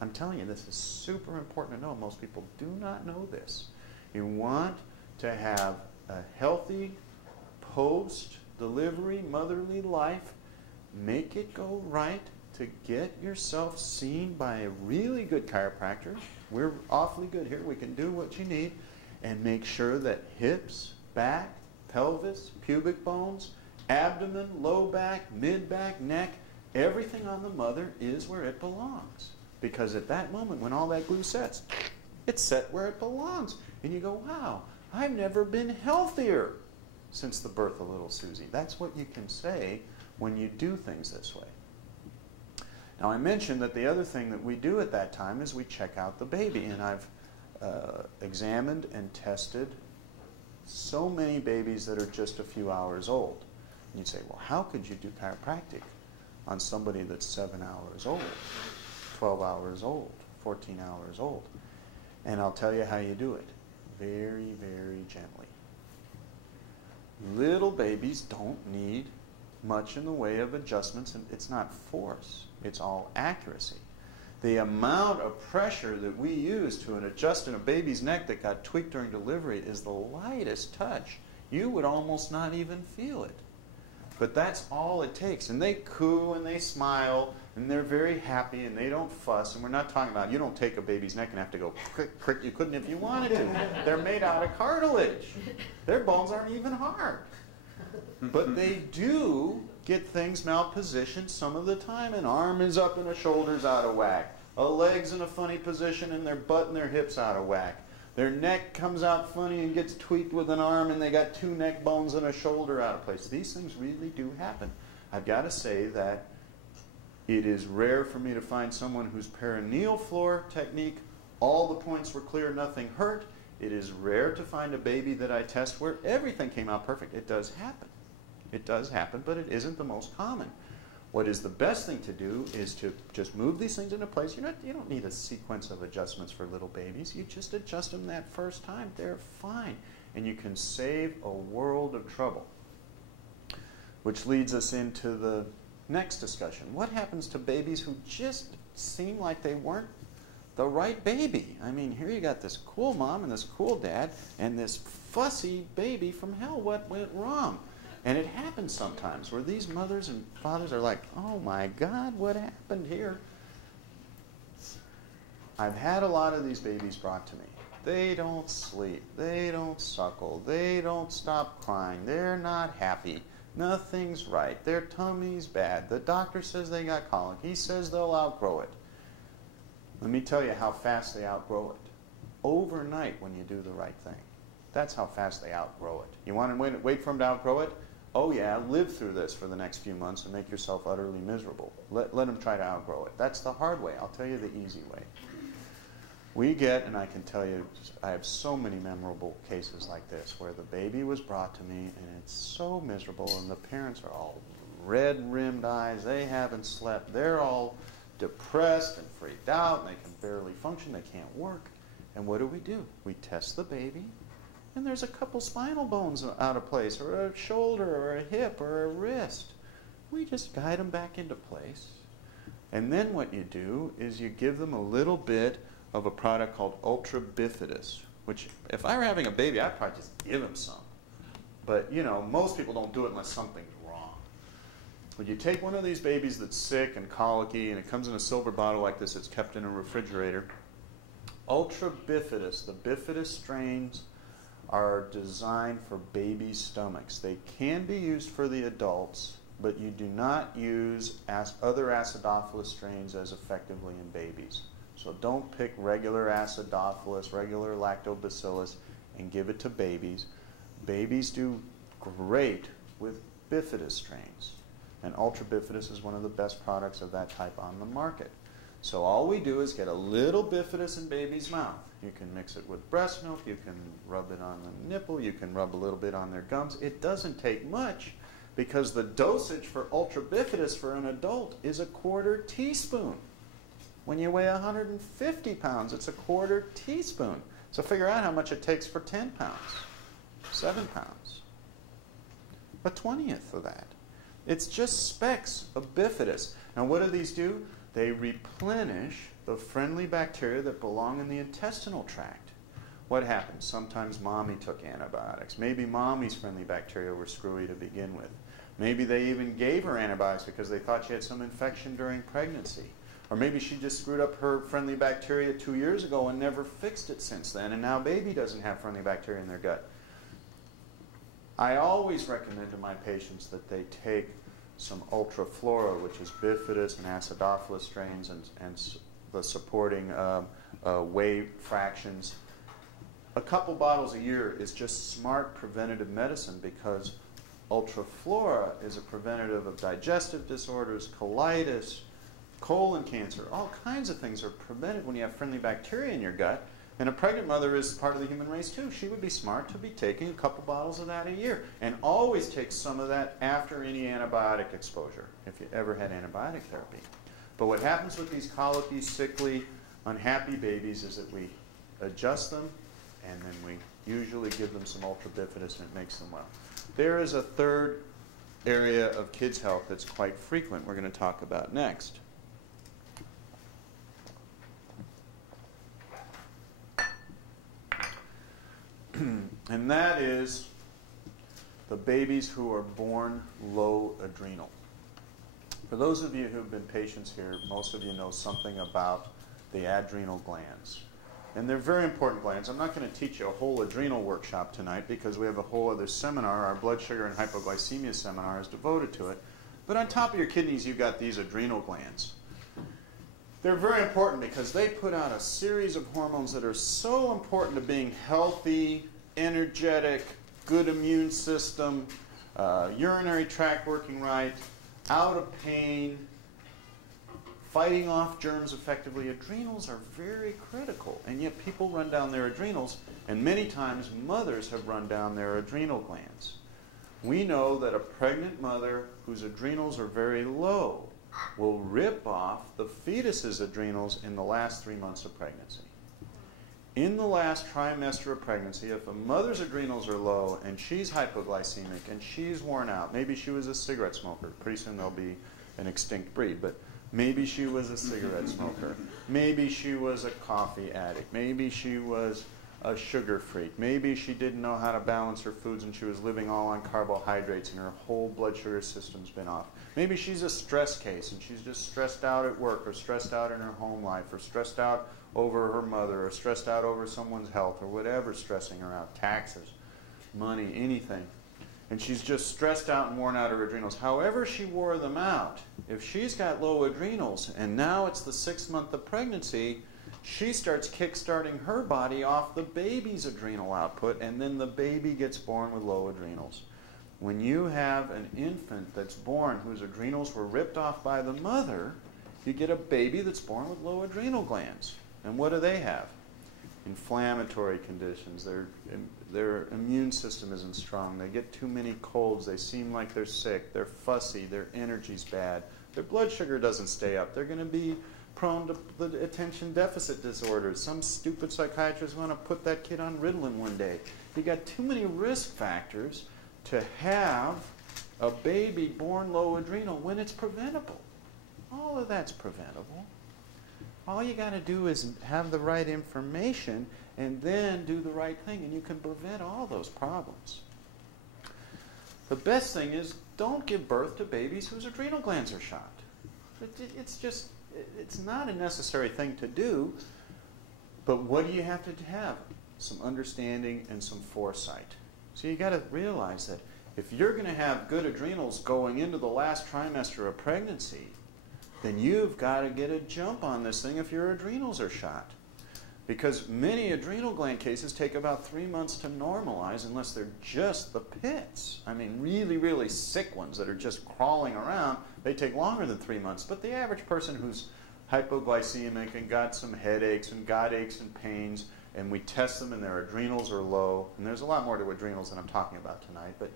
I'm telling you, this is super important to know. Most people do not know this. You want to have a healthy post-delivery motherly life. Make it go right to get yourself seen by a really good chiropractor. We're awfully good here. We can do what you need. And make sure that hips, back, pelvis, pubic bones, abdomen, low back, mid-back, neck, everything on the mother is where it belongs. Because at that moment when all that glue sets, it's set where it belongs. And you go, wow, I've never been healthier since the birth of little Susie. That's what you can say when you do things this way. Now I mentioned that the other thing that we do at that time is we check out the baby. And I've examined and tested so many babies that are just a few hours old. And you'd say, well, how could you do chiropractic on somebody that's 7 hours old, 12 hours old, 14 hours old? And I'll tell you how you do it. Very, very gently. Little babies don't need much in the way of adjustments, and it's not force. It's all accuracy. The amount of pressure that we use to adjust in a baby's neck that got tweaked during delivery is the lightest touch. You would almost not even feel it. But that's all it takes. And they coo and they smile and they're very happy and they don't fuss. And we're not talking about, you don't take a baby's neck and have to go crick, crick. You couldn't if you wanted to. They're made out of cartilage. Their bones aren't even hard. But they do get things malpositioned some of the time. An arm is up and a shoulder's out of whack. A leg's in a funny position and their butt and their hips out of whack. Their neck comes out funny and gets tweaked with an arm and they got 2 neck bones and a shoulder out of place. These things really do happen. I've got to say that it is rare for me to find someone whose perineal floor technique, all the points were clear, nothing hurt. It is rare to find a baby that I test where everything came out perfect. It does happen. It does happen, but it isn't the most common. What is the best thing to do is to just move these things into place. You don't need a sequence of adjustments for little babies. You just adjust them that first time. They're fine. And you can save a world of trouble. Which leads us into the next discussion. What happens to babies who just seem like they weren't the right baby? I mean, here you got this cool mom and this cool dad and this fussy baby from hell. What went wrong? And it happens sometimes where these mothers and fathers are like, oh my God, what happened here? I've had a lot of these babies brought to me. They don't sleep. They don't suckle. They don't stop crying. They're not happy. Nothing's right. Their tummy's bad. The doctor says they got colic. He says they'll outgrow it. Let me tell you how fast they outgrow it. Overnight when you do the right thing. That's how fast they outgrow it. You want to wait for them to outgrow it? Oh yeah, live through this for the next few months and make yourself utterly miserable. Let them try to outgrow it. That's the hard way. I'll tell you the easy way. We get, and I can tell you, I have so many memorable cases like this where the baby was brought to me and it's so miserable and the parents are all red-rimmed eyes. They haven't slept. They're all depressed and freaked out and they can barely function. They can't work. And what do? We test the baby and there's a couple spinal bones out of place or a shoulder or a hip or a wrist. We just guide them back into place. And then what you do is you give them a little bit of a product called Ultra Bifidus, which if I were having a baby, I'd probably just give him some. But, you know, most people don't do it unless something's wrong. When you take one of these babies that's sick and colicky, and it comes in a silver bottle like this, it's kept in a refrigerator, Ultra Bifidus, the Bifidus strains are designed for baby stomachs. They can be used for the adults, but you do not use other acidophilus strains as effectively in babies. So don't pick regular acidophilus, regular lactobacillus, and give it to babies. Babies do great with bifidus strains. And Ultra Bifidus is one of the best products of that type on the market. So all we do is get a little bifidus in baby's mouth. You can mix it with breast milk, you can rub it on the nipple, you can rub a little bit on their gums. It doesn't take much because the dosage for Ultra Bifidus for an adult is a 1/4 teaspoon. When you weigh 150 pounds, it's a 1/4 teaspoon. So figure out how much it takes for 10 pounds, 7 pounds, a 20th of that. It's just specks of bifidus. Now what do these do? They replenish the friendly bacteria that belong in the intestinal tract. What happens? Sometimes mommy took antibiotics. Maybe mommy's friendly bacteria were screwy to begin with. Maybe they even gave her antibiotics because they thought she had some infection during pregnancy. Or maybe she just screwed up her friendly bacteria 2 years ago and never fixed it since then, and now baby doesn't have friendly bacteria in their gut. I always recommend to my patients that they take some Ultraflora, which is bifidus and acidophilus strains and the supporting whey fractions. A couple bottles a year is just smart preventative medicine because Ultraflora is a preventative of digestive disorders, colitis, colon cancer, all kinds of things are prevented when you have friendly bacteria in your gut. And a pregnant mother is part of the human race too. She would be smart to be taking a couple bottles of that a year. And always take some of that after any antibiotic exposure, if you ever had antibiotic therapy. But what happens with these colicky, sickly, unhappy babies is that we adjust them and then we usually give them some Ultra Bifidus and it makes them well. There is a third area of kids' health that's quite frequent we're going to talk about next. And that is the babies who are born low adrenal. For those of you who have been patients here, most of you know something about the adrenal glands. And they're very important glands. I'm not going to teach you a whole adrenal workshop tonight because we have a whole other seminar. Our blood sugar and hypoglycemia seminar is devoted to it. But on top of your kidneys, you've got these adrenal glands. They're very important because they put out a series of hormones that are so important to being healthy, energetic, good immune system, urinary tract working right, out of pain, fighting off germs effectively. Adrenals are very critical, and yet people run down their adrenals, and many times mothers have run down their adrenal glands. We know that a pregnant mother whose adrenals are very low will rip off the fetus's adrenals in the last 3 months of pregnancy. In the last trimester of pregnancy, if a mother's adrenals are low and she's hypoglycemic and she's worn out, maybe she was a cigarette smoker. Pretty soon there'll be an extinct breed, but maybe she was a cigarette smoker. Maybe she was a coffee addict. Maybe she was a sugar freak. Maybe she didn't know how to balance her foods and she was living all on carbohydrates and her whole blood sugar system's been off. Maybe she's a stress case and she's just stressed out at work or stressed out in her home life or stressed out over her mother or stressed out over someone's health or whatever's stressing her out, taxes, money, anything. And she's just stressed out and worn out of her adrenals. However she wore them out, if she's got low adrenals and now it's the 6th month of pregnancy, she starts kick-starting her body off the baby's adrenal output, and then the baby gets born with low adrenals. When you have an infant that's born whose adrenals were ripped off by the mother, you get a baby that's born with low adrenal glands. And what do they have? Inflammatory conditions. Their immune system isn't strong. They get too many colds. They seem like they're sick. They're fussy. Their energy's bad. Their blood sugar doesn't stay up. They're going to be prone to the attention deficit disorders. Some stupid psychiatrist want to put that kid on Ritalin one day. You got too many risk factors to have a baby born low adrenal when it's preventable. All of that's preventable. All you got to do is have the right information and then do the right thing, and you can prevent all those problems. The best thing is don't give birth to babies whose adrenal glands are shot. It's not a necessary thing to do, but what do you have to have? Some understanding and some foresight. So you got to realize that if you're going to have good adrenals going into the last trimester of pregnancy, then you've got to get a jump on this thing if your adrenals are shot. Because many adrenal gland cases take about 3 months to normalize unless they're just the pits. I mean, really, really sick ones that are just crawling around, they take longer than 3 months. But the average person who's hypoglycemic and got some headaches and got aches and pains, and we test them and their adrenals are low, and there's a lot more to adrenals than I'm talking about tonight, but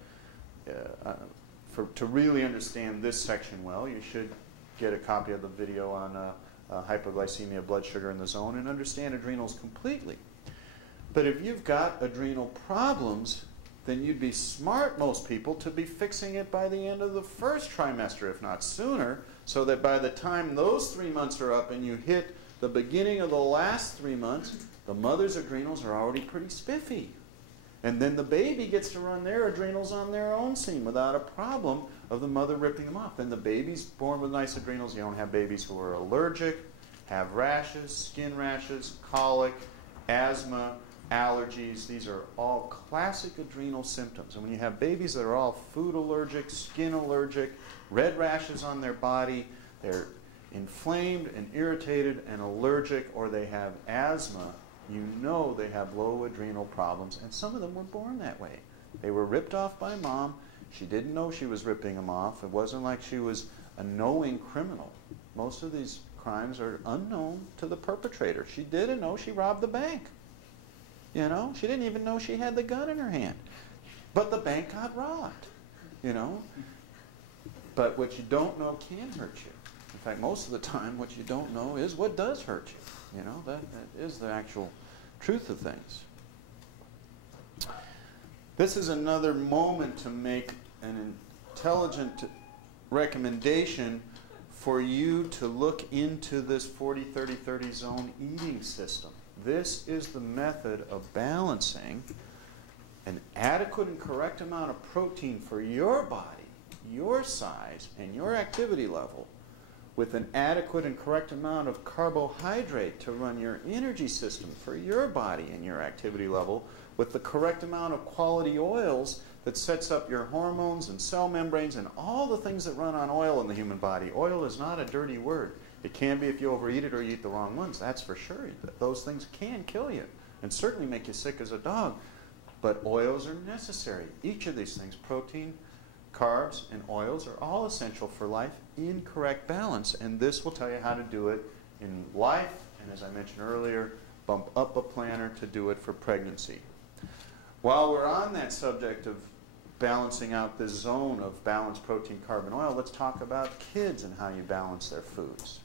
to really understand this section well, you should get a copy of the video on hypoglycemia, blood sugar in the zone, and understand adrenals completely. But if you've got adrenal problems, then you'd be smart, most people, to be fixing it by the end of the first trimester, if not sooner, so that by the time those 3 months are up and you hit the beginning of the last 3 months, the mother's adrenals are already pretty spiffy. And then the baby gets to run their adrenals on their own seam without a problem of the mother ripping them off. Then the baby's born with nice adrenals. You don't have babies who are allergic, have rashes, skin rashes, colic, asthma, allergies. These are all classic adrenal symptoms. And when you have babies that are all food allergic, skin allergic, red rashes on their body, they're inflamed and irritated and allergic, or they have asthma, you know they have low adrenal problems, and some of them were born that way. They were ripped off by mom. She didn't know she was ripping them off. It wasn't like she was a knowing criminal. Most of these crimes are unknown to the perpetrator. She didn't know she robbed the bank. You know, she didn't even know she had the gun in her hand. But the bank got robbed, you know. But what you don't know can hurt you. In fact, most of the time, what you don't know is what does hurt you. You know, that is the actual truth of things. This is another moment to make an intelligent recommendation for you to look into this 40-30-30 zone eating system. This is the method of balancing an adequate and correct amount of protein for your body, your size, and your activity level, with an adequate and correct amount of carbohydrate to run your energy system for your body and your activity level, with the correct amount of quality oils that sets up your hormones and cell membranes and all the things that run on oil in the human body. Oil is not a dirty word. It can be if you overeat it or you eat the wrong ones, that's for sure. Those things can kill you and certainly make you sick as a dog. But oils are necessary. Each of these things, protein, carbs, and oils, are all essential for life in correct balance. And this will tell you how to do it in life. And as I mentioned earlier, bump up a planner to do it for pregnancy. While we're on that subject of balancing out this zone of balanced protein, carb, and oil, let's talk about kids and how you balance their foods.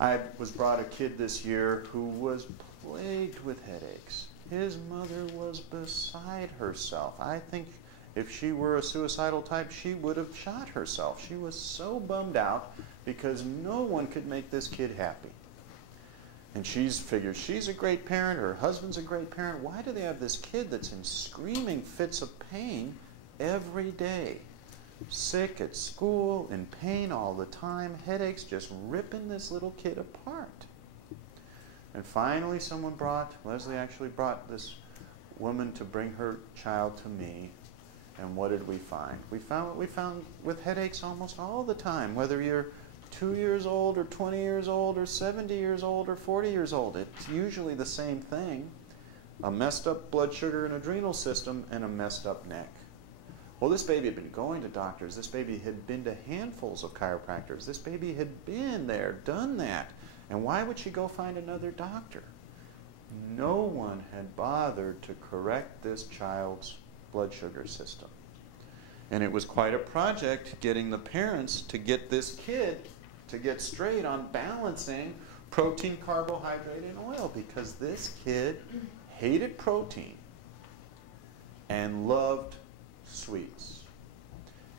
I was brought a kid this year who was plagued with headaches. His mother was beside herself. I think if she were a suicidal type, she would have shot herself. She was so bummed out because no one could make this kid happy. And she's figured she's a great parent, her husband's a great parent. Why do they have this kid that's in screaming fits of pain every day? Sick at school, in pain all the time, headaches, just ripping this little kid apart. And finally Leslie actually brought this woman to bring her child to me. And what did we find? We found what we found with headaches almost all the time, whether you're 2 years old or 20 years old or 70 years old or 40 years old. It's usually the same thing. A messed up blood sugar and adrenal system and a messed up neck. Well, this baby had been going to doctors. This baby had been to handfuls of chiropractors. This baby had been there, done that. And why would she go find another doctor? No one had bothered to correct this child's blood sugar system. And it was quite a project getting the parents to get this kid to get straight on balancing protein, carbohydrate, and oil, because this kid hated protein and loved sweets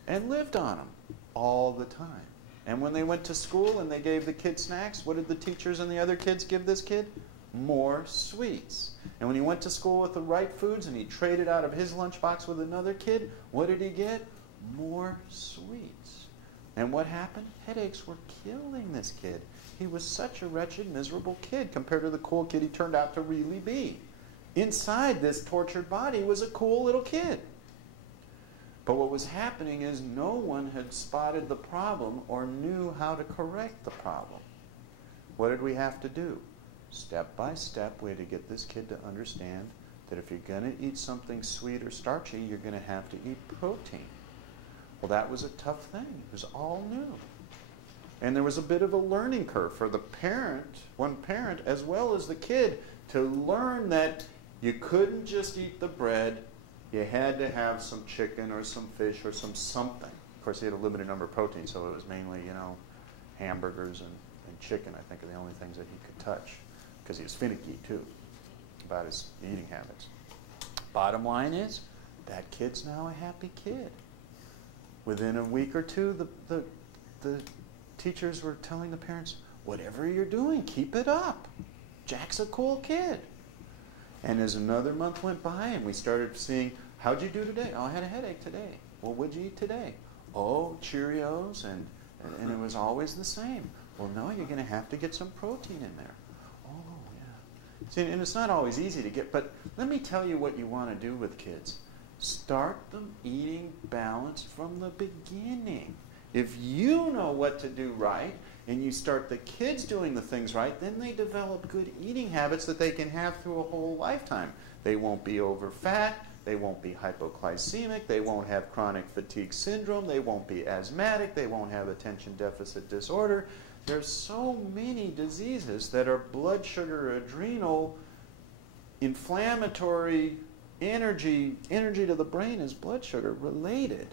and lived on them all the time. And when they went to school and they gave the kid snacks, what did the teachers and the other kids give this kid? More sweets. And when he went to school with the right foods and he traded out of his lunchbox with another kid, what did he get? More sweets. And what happened? Headaches were killing this kid. He was such a wretched, miserable kid compared to the cool kid he turned out to really be. Inside this tortured body was a cool little kid. But what was happening is no one had spotted the problem or knew how to correct the problem. What did we have to do? Step by step, we had to get this kid to understand that if you're going to eat something sweet or starchy, you're going to have to eat protein. Well, that was a tough thing. It was all new. And there was a bit of a learning curve for the parent, one parent, as well as the kid, to learn that you couldn't just eat the bread. You had to have some chicken or some fish or some something. Of course, he had a limited number of proteins, so it was mainly, hamburgers and chicken, I think, are the only things that he could touch, because he was finicky, too, about his eating habits. Bottom line is, that kid's now a happy kid. Within a week or two, the teachers were telling the parents, whatever you're doing, keep it up. Jack's a cool kid. And as another month went by and we started seeing, how'd you do today? Oh, I had a headache today. Well, what'd you eat today? Oh, Cheerios, and it was always the same. Well, no, you're going to have to get some protein in there. Oh, yeah. See, and it's not always easy to get, but let me tell you what you want to do with kids. Start them eating balanced from the beginning. If you know what to do right, and you start the kids doing the things right, then they develop good eating habits that they can have through a whole lifetime. They won't be over fat, they won't be hypoglycemic, they won't have chronic fatigue syndrome, they won't be asthmatic, they won't have attention deficit disorder. There's so many diseases that are blood sugar, adrenal, inflammatory, energy to the brain is blood sugar related.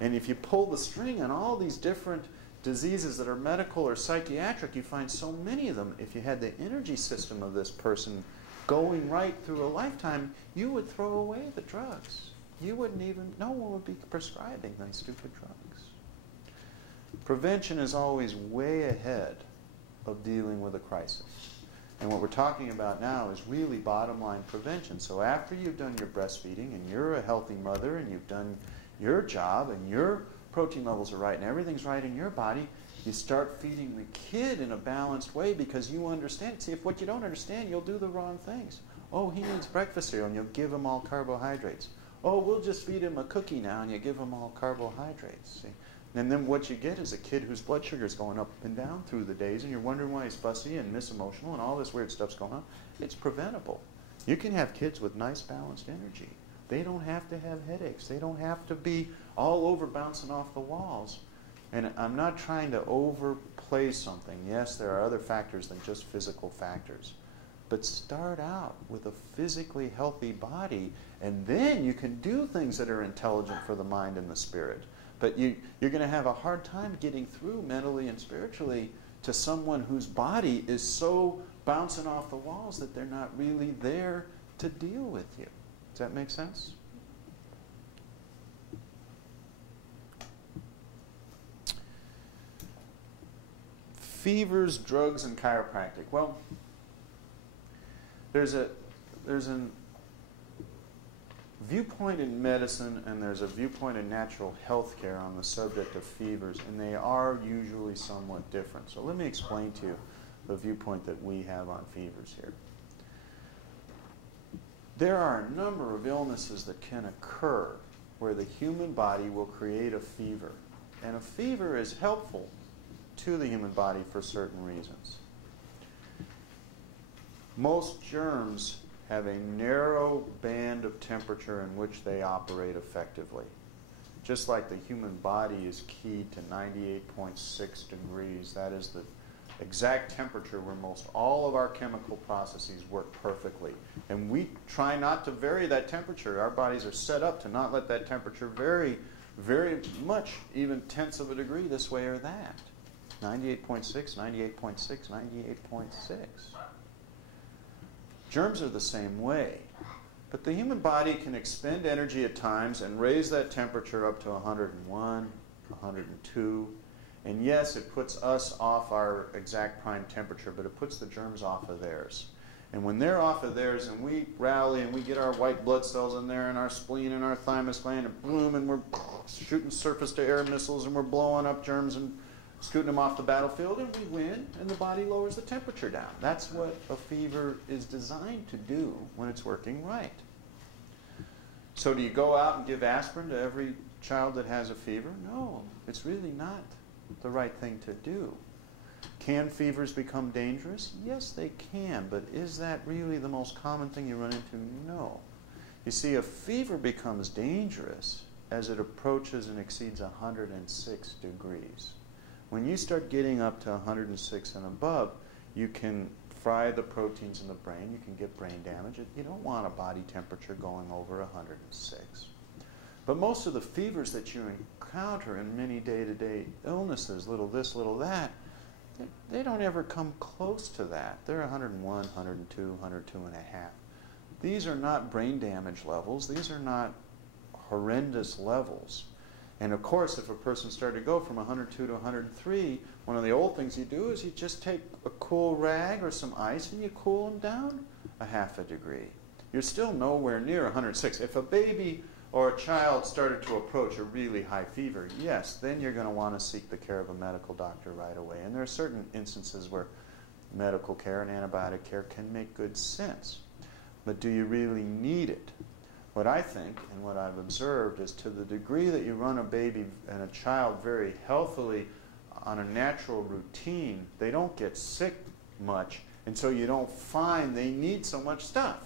And if you pull the string on all these different diseases that are medical or psychiatric, you find so many of them. If you had the energy system of this person going right through a lifetime, you would throw away the drugs. You wouldn't even, no one would be prescribing those stupid drugs. Prevention is always way ahead of dealing with a crisis. And what we're talking about now is really bottom line prevention. So after you've done your breastfeeding and you're a healthy mother and you've done your job and your protein levels are right and everything's right in your body, you start feeding the kid in a balanced way because you understand. See, if what you don't understand, you'll do the wrong things. Oh, he needs breakfast cereal, and you'll give him all carbohydrates. Oh, we'll just feed him a cookie now, and you give him all carbohydrates. See? And then what you get is a kid whose blood sugar is going up and down through the days, and you're wondering why he's fussy and misemotional and all this weird stuff's going on. It's preventable. You can have kids with nice, balanced energy. They don't have to have headaches. They don't have to be all over bouncing off the walls. And I'm not trying to overplay something. Yes, there are other factors than just physical factors. But start out with a physically healthy body, and then you can do things that are intelligent for the mind and the spirit. But you're going to have a hard time getting through mentally and spiritually to someone whose body is so bouncing off the walls that they're not really there to deal with you. Does that make sense? Fevers, drugs, and chiropractic. Well, there's an viewpoint in medicine and there's a viewpoint in natural health care on the subject of fevers, and they are usually somewhat different. So let me explain to you the viewpoint that we have on fevers here. There are a number of illnesses that can occur where the human body will create a fever, and a fever is helpful to the human body for certain reasons. Most germs have a narrow band of temperature in which they operate effectively. Just like the human body is keyed to 98.6 degrees, that is the exact temperature where most all of our chemical processes work perfectly. And we try not to vary that temperature. Our bodies are set up to not let that temperature vary very much, even tenths of a degree this way or that. 98.6, 98.6, 98.6. Germs are the same way. But the human body can expend energy at times and raise that temperature up to 101, 102. And yes, it puts us off our exact prime temperature, but it puts the germs off of theirs. And when they're off of theirs and we rally and we get our white blood cells in there and our spleen and our thymus gland and boom, and we're shooting surface-to-air missiles and we're blowing up germs and scooting them off the battlefield, and we win, and the body lowers the temperature down. That's what a fever is designed to do when it's working right. So do you go out and give aspirin to every child that has a fever? No, it's really not the right thing to do. Can fevers become dangerous? Yes, they can, but is that really the most common thing you run into? No. You see, a fever becomes dangerous as it approaches and exceeds 106 degrees. When you start getting up to 106 and above, you can fry the proteins in the brain. You can get brain damage. You don't want a body temperature going over 106. But most of the fevers that you encounter in many day-to-day illnesses, little this, little that, they don't ever come close to that. They're 101, 102, 102 and a half. These are not brain damage levels. These are not horrendous levels. And of course, if a person started to go from 102 to 103, one of the old things you do is you just take a cool rag or some ice and you cool them down a half a degree. You're still nowhere near 106. If a baby or a child started to approach a really high fever, yes, then you're going to want to seek the care of a medical doctor right away. And there are certain instances where medical care and antibiotic care can make good sense. But do you really need it? What I think and what I've observed is to the degree that you run a baby and a child very healthily on a natural routine, they don't get sick much, and so you don't find they need so much stuff.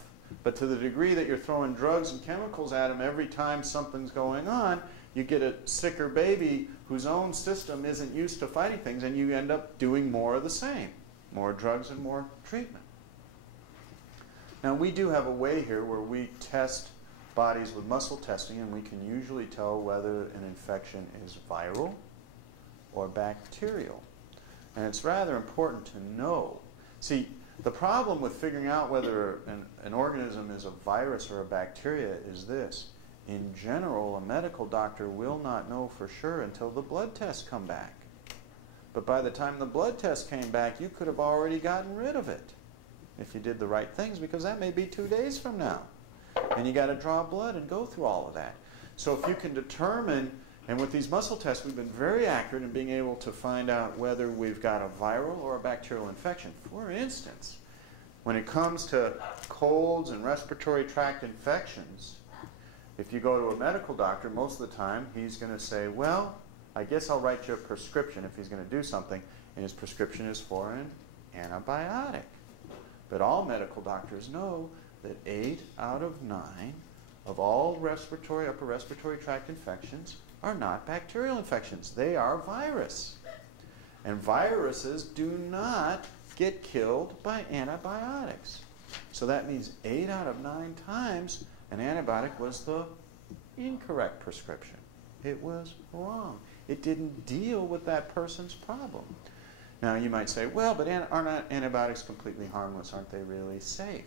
But to the degree that you're throwing drugs and chemicals at them every time something's going on, you get a sicker baby whose own system isn't used to fighting things, and you end up doing more of the same. More drugs and more treatment. Now, we do have a way here where we test bodies with muscle testing, and we can usually tell whether an infection is viral or bacterial. And it's rather important to know. See, the problem with figuring out whether an organism is a virus or a bacteria is this. In general, a medical doctor will not know for sure until the blood tests come back. But by the time the blood test came back, you could have already gotten rid of it if you did the right things, because that may be 2 days from now. And you got to draw blood and go through all of that. So if you can determine, and with these muscle tests, we've been very accurate in being able to find out whether we've got a viral or a bacterial infection. For instance, when it comes to colds and respiratory tract infections, if you go to a medical doctor, most of the time he's going to say, well, I guess I'll write you a prescription if he's going to do something, and his prescription is for an antibiotic. But all medical doctors know that 8 out of 9 of all upper respiratory tract infections are not bacterial infections. They are virus. And viruses do not get killed by antibiotics. So that means 8 out of 9 times an antibiotic was the incorrect prescription. It was wrong. It didn't deal with that person's problem. Now you might say, well, but aren't antibiotics completely harmless? Aren't they really safe?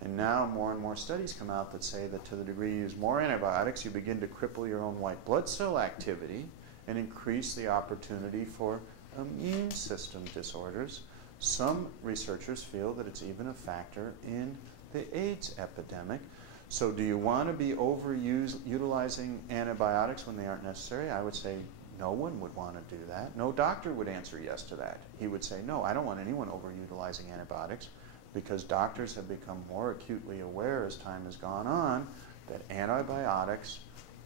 And now more and more studies come out that say that to the degree you use more antibiotics, you begin to cripple your own white blood cell activity and increase the opportunity for immune system disorders. Some researchers feel that it's even a factor in the AIDS epidemic. So do you want to be utilizing antibiotics when they aren't necessary? I would say no one would want to do that. No doctor would answer yes to that. He would say, no, I don't want anyone overutilizing antibiotics, because doctors have become more acutely aware as time has gone on that antibiotics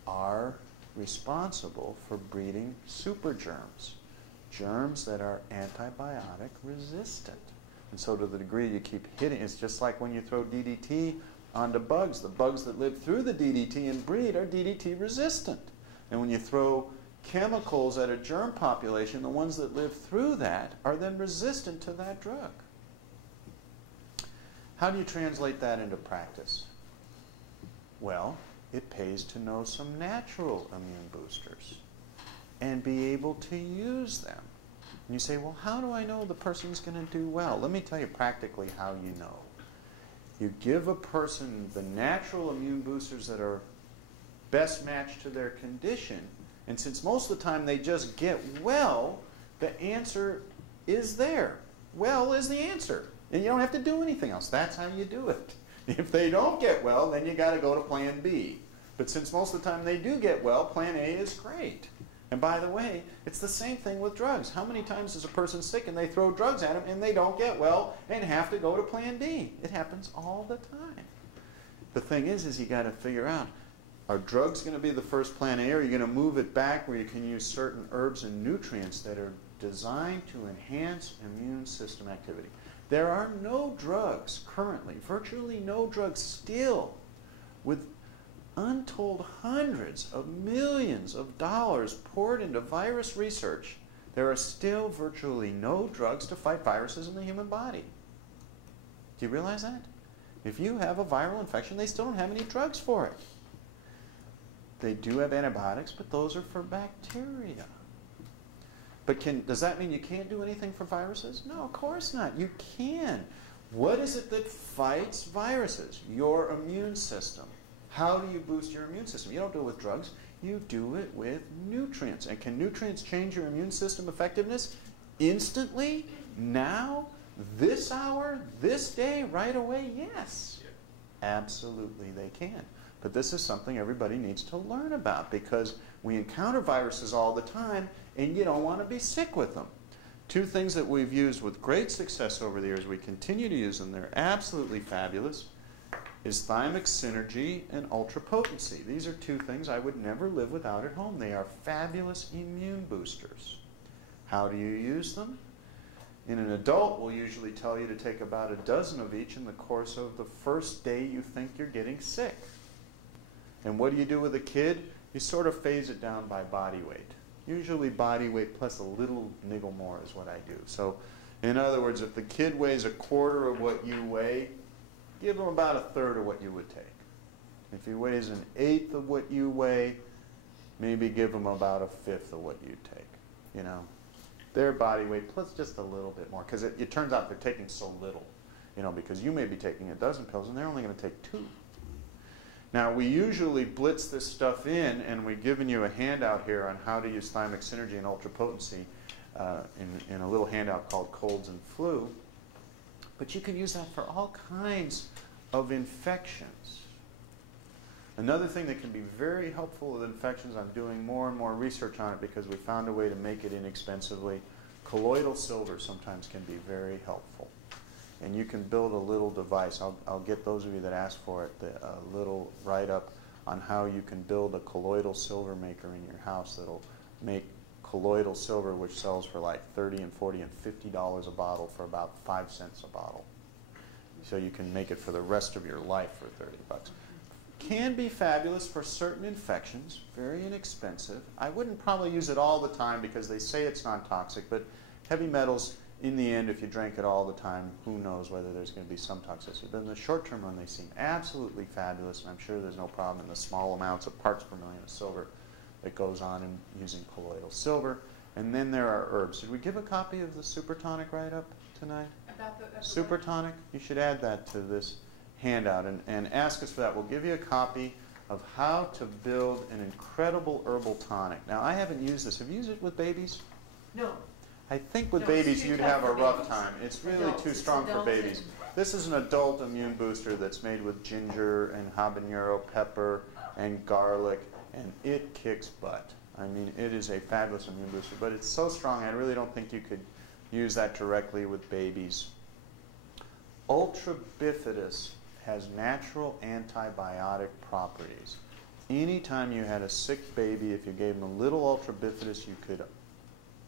are responsible for breeding supergerms, germs that are antibiotic resistant. And so to the degree you keep hitting, it's just like when you throw DDT onto bugs. The bugs that live through the DDT and breed are DDT resistant. And when you throw chemicals at a germ population, the ones that live through that are then resistant to that drug. How do you translate that into practice? Well, it pays to know some natural immune boosters and be able to use them. And you say, well, how do I know the person's going to do well? Let me tell you practically how you know. You give a person the natural immune boosters that are best matched to their condition, and since most of the time they just get well, the answer is there. Well is the answer. And you don't have to do anything else. That's how you do it. If they don't get well, then you got to go to plan B. But since most of the time they do get well, plan A is great. And by the way, it's the same thing with drugs. How many times is a person sick and they throw drugs at them and they don't get well and have to go to plan B? It happens all the time. The thing is you got to figure out, are drugs going to be the first plan A, or are you going to move it back where you can use certain herbs and nutrients that are designed to enhance immune system activity? There are no drugs currently, virtually no drugs still, with untold hundreds of millions of dollars poured into virus research. There are still virtually no drugs to fight viruses in the human body. Do you realize that? If you have a viral infection, they still don't have any drugs for it. They do have antibiotics, but those are for bacteria. But does that mean you can't do anything for viruses? No, of course not. You can. What is it that fights viruses? Your immune system. How do you boost your immune system? You don't do it with drugs. You do it with nutrients. And can nutrients change your immune system effectiveness instantly? Now? This hour? This day? Right away? Yes. Absolutely they can. But this is something everybody needs to learn about, because we encounter viruses all the time and you don't want to be sick with them. Two things that we've used with great success over the years, we continue to use them, they're absolutely fabulous, is thymic synergy and ultra potency. These are two things I would never live without at home. They are fabulous immune boosters. How do you use them? In an adult, we'll usually tell you to take about a dozen of each in the course of the first day you think you're getting sick. And what do you do with a kid? You sort of phase it down by body weight. Usually body weight plus a little niggle more is what I do. So in other words, if the kid weighs a quarter of what you weigh, give him about a third of what you would take. If he weighs an eighth of what you weigh, maybe give him about a fifth of what you'd take. You know, their body weight plus just a little bit more, because it turns out they're taking so little. You know, because you may be taking a dozen pills and they're only going to take 2. Now, we usually blitz this stuff in, and we've given you a handout here on how to use thymic synergy and ultra potency in a little handout called Colds and Flu. But you can use that for all kinds of infections. Another thing that can be very helpful with infections, I'm doing more and more research on it because we found a way to make it inexpensively. Colloidal silver sometimes can be very helpful. And you can build a little device. I'll get those of you that ask for it a little write-up on how you can build a colloidal silver maker in your house that'll make colloidal silver, which sells for like $30 and $40 and $50 a bottle, for about 5 cents a bottle. So you can make it for the rest of your life for 30 bucks. Can be fabulous for certain infections, very inexpensive. I wouldn't probably use it all the time because they say it's non-toxic, but heavy metals in the end, if you drank it all the time, who knows whether there's going to be some toxicity. But in the short-term run, they seem absolutely fabulous, and I'm sure there's no problem in the small amounts of parts per million of silver that goes on in using colloidal silver. And then there are herbs. Did we give a copy of the Super Tonic write-up tonight? About the Super Tonic? You should add that to this handout and ask us for that. We'll give you a copy of how to build an incredible herbal tonic. Now, I haven't used this. Have you used it with babies? No. I think with No, it's babies too you'd tough have a for rough babies. time. It's really Adults, too it's strong for adults babies. and- This is an adult immune booster that's made with ginger and habanero pepper and garlic, and it kicks butt. I mean, it is a fabulous immune booster, but it's so strong I really don't think you could use that directly with babies. Ultra bifidus has natural antibiotic properties. Anytime you had a sick baby, if you gave them a little ultra bifidus, you could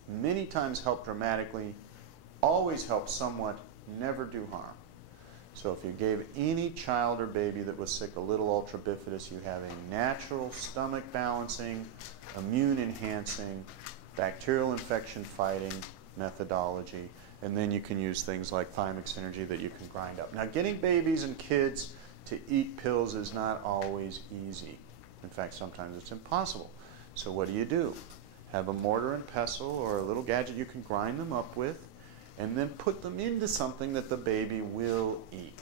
many times help dramatically, always help somewhat, never do harm. So if you gave any child or baby that was sick a little ultra bifidus, you have a natural stomach balancing, immune enhancing, bacterial infection fighting methodology. And then you can use things like thymic synergy that you can grind up. Now, getting babies and kids to eat pills is not always easy. In fact, sometimes it's impossible. So what do? Have a mortar and pestle or a little gadget you can grind them up with, and then put them into something that the baby will eat.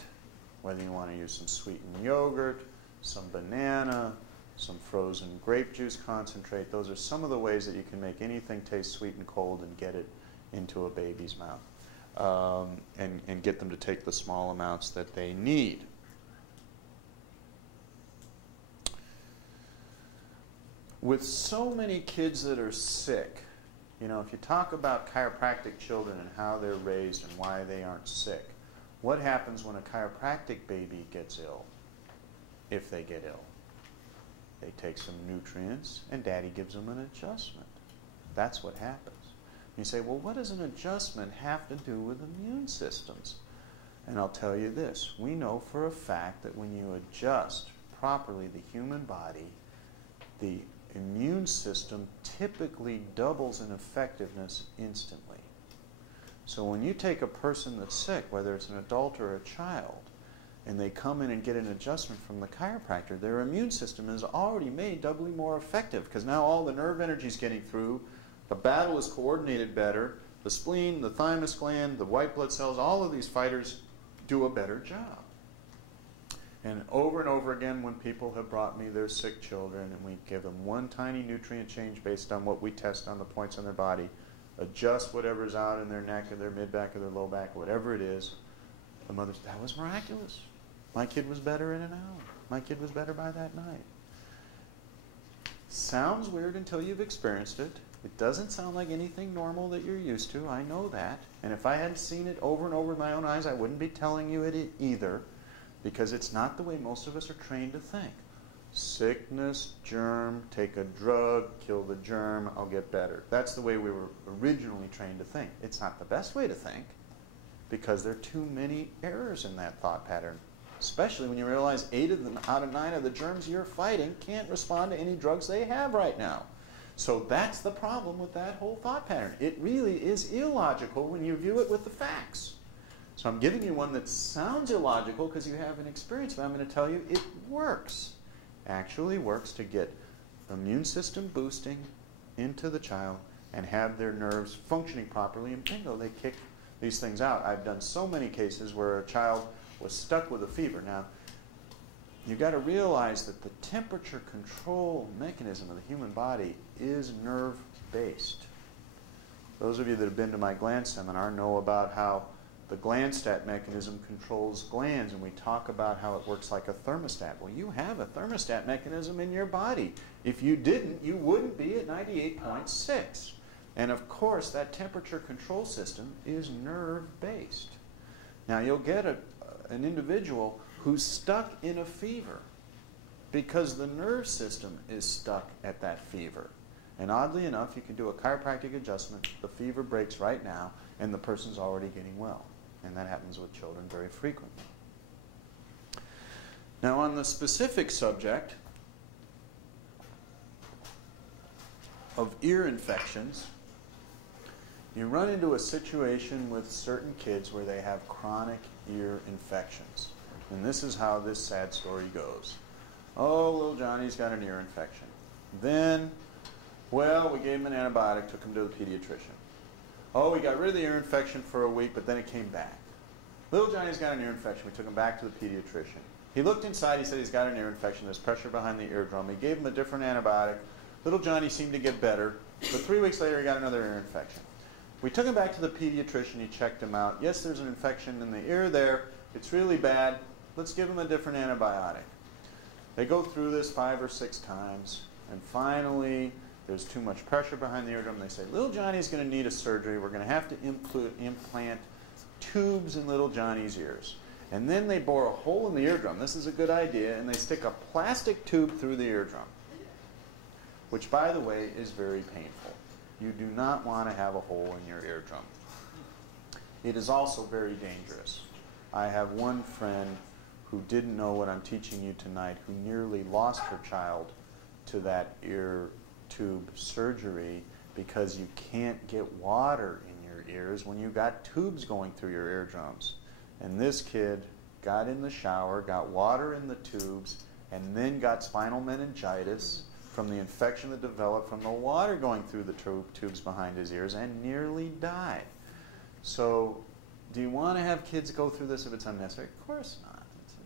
Whether you want to use some sweetened yogurt, some banana, some frozen grape juice concentrate. Those are some of the ways that you can make anything taste sweet and cold and get it into a baby's mouth, and get them to take the small amounts that they need. With so many kids that are sick, you know, if you talk about chiropractic children and how they're raised and why they aren't sick, what happens when a chiropractic baby gets ill, if they get ill? They take some nutrients and daddy gives them an adjustment. That's what happens. You say, well, what does an adjustment have to do with immune systems? And I'll tell you this. We know for a fact that when you adjust properly the human body, the immune system typically doubles in effectiveness instantly. So when you take a person that's sick, whether it's an adult or a child, and they come in and get an adjustment from the chiropractor, their immune system is already made doubly more effective because now all the nerve energy is getting through, the battle is coordinated better, the spleen, the thymus gland, the white blood cells, all of these fighters do a better job. And over again, when people have brought me their sick children and we give them one tiny nutrient change based on what we test on the points on their body, adjust whatever's out in their neck or their mid-back or their low back, whatever it is, the mother says, that was miraculous. My kid was better in an hour. My kid was better by that night. Sounds weird until you've experienced it. It doesn't sound like anything normal that you're used to. I know that. And if I hadn't seen it over and over with my own eyes, I wouldn't be telling you it either, because it's not the way most of us are trained to think. Sickness, germ, take a drug, kill the germ, I'll get better. That's the way we were originally trained to think. It's not the best way to think, because there are too many errors in that thought pattern, especially when you realize 8 out of 9 of the germs you're fighting can't respond to any drugs they have right now. So that's the problem with that whole thought pattern. It really is illogical when you view it with the facts. So I'm giving you one that sounds illogical because you haven't experienced it, but I'm going to tell you it works. Actually works to get immune system boosting into the child and have their nerves functioning properly, and bingo, they kick these things out. I've done so many cases where a child was stuck with a fever. Now, you've got to realize that the temperature control mechanism of the human body is nerve-based. Those of you that have been to my Glands seminar know about how the glandstat mechanism controls glands, and we talk about how it works like a thermostat. Well, you have a thermostat mechanism in your body. If you didn't, you wouldn't be at 98.6. And of course, that temperature control system is nerve-based. Now, you'll get an individual who's stuck in a fever because the nerve system is stuck at that fever. And oddly enough, you can do a chiropractic adjustment, the fever breaks right now, and the person's already getting well. And that happens with children very frequently. Now, on the specific subject of ear infections, you run into a situation with certain kids where they have chronic ear infections. And this is how this sad story goes. Oh, little Johnny's got an ear infection. Then, well, we gave him an antibiotic, took him to the pediatrician. Oh, we got rid of the ear infection for a week, but then it came back. Little Johnny's got an ear infection. We took him back to the pediatrician. He looked inside. He said he's got an ear infection. There's pressure behind the eardrum. He gave him a different antibiotic. Little Johnny seemed to get better, but 3 weeks later he got another ear infection. We took him back to the pediatrician. He checked him out. Yes, there's an infection in the ear there. It's really bad. Let's give him a different antibiotic. They go through this 5 or 6 times, and finally there's too much pressure behind the eardrum. They say, little Johnny's going to need a surgery. We're going to have to implant tubes in little Johnny's ears. And then they bore a hole in the eardrum. This is a good idea. And they stick a plastic tube through the eardrum, which, by the way, is very painful. You do not want to have a hole in your eardrum. It is also very dangerous. I have one friend who didn't know what I'm teaching you tonight, who nearly lost her child to that ear tube surgery because you can't get water in your ears when you got tubes going through your eardrums. And this kid got in the shower, got water in the tubes, and then got spinal meningitis from the infection that developed from the water going through the tubes behind his ears, and nearly died. So, do you want to have kids go through this if it's unnecessary? Of course not.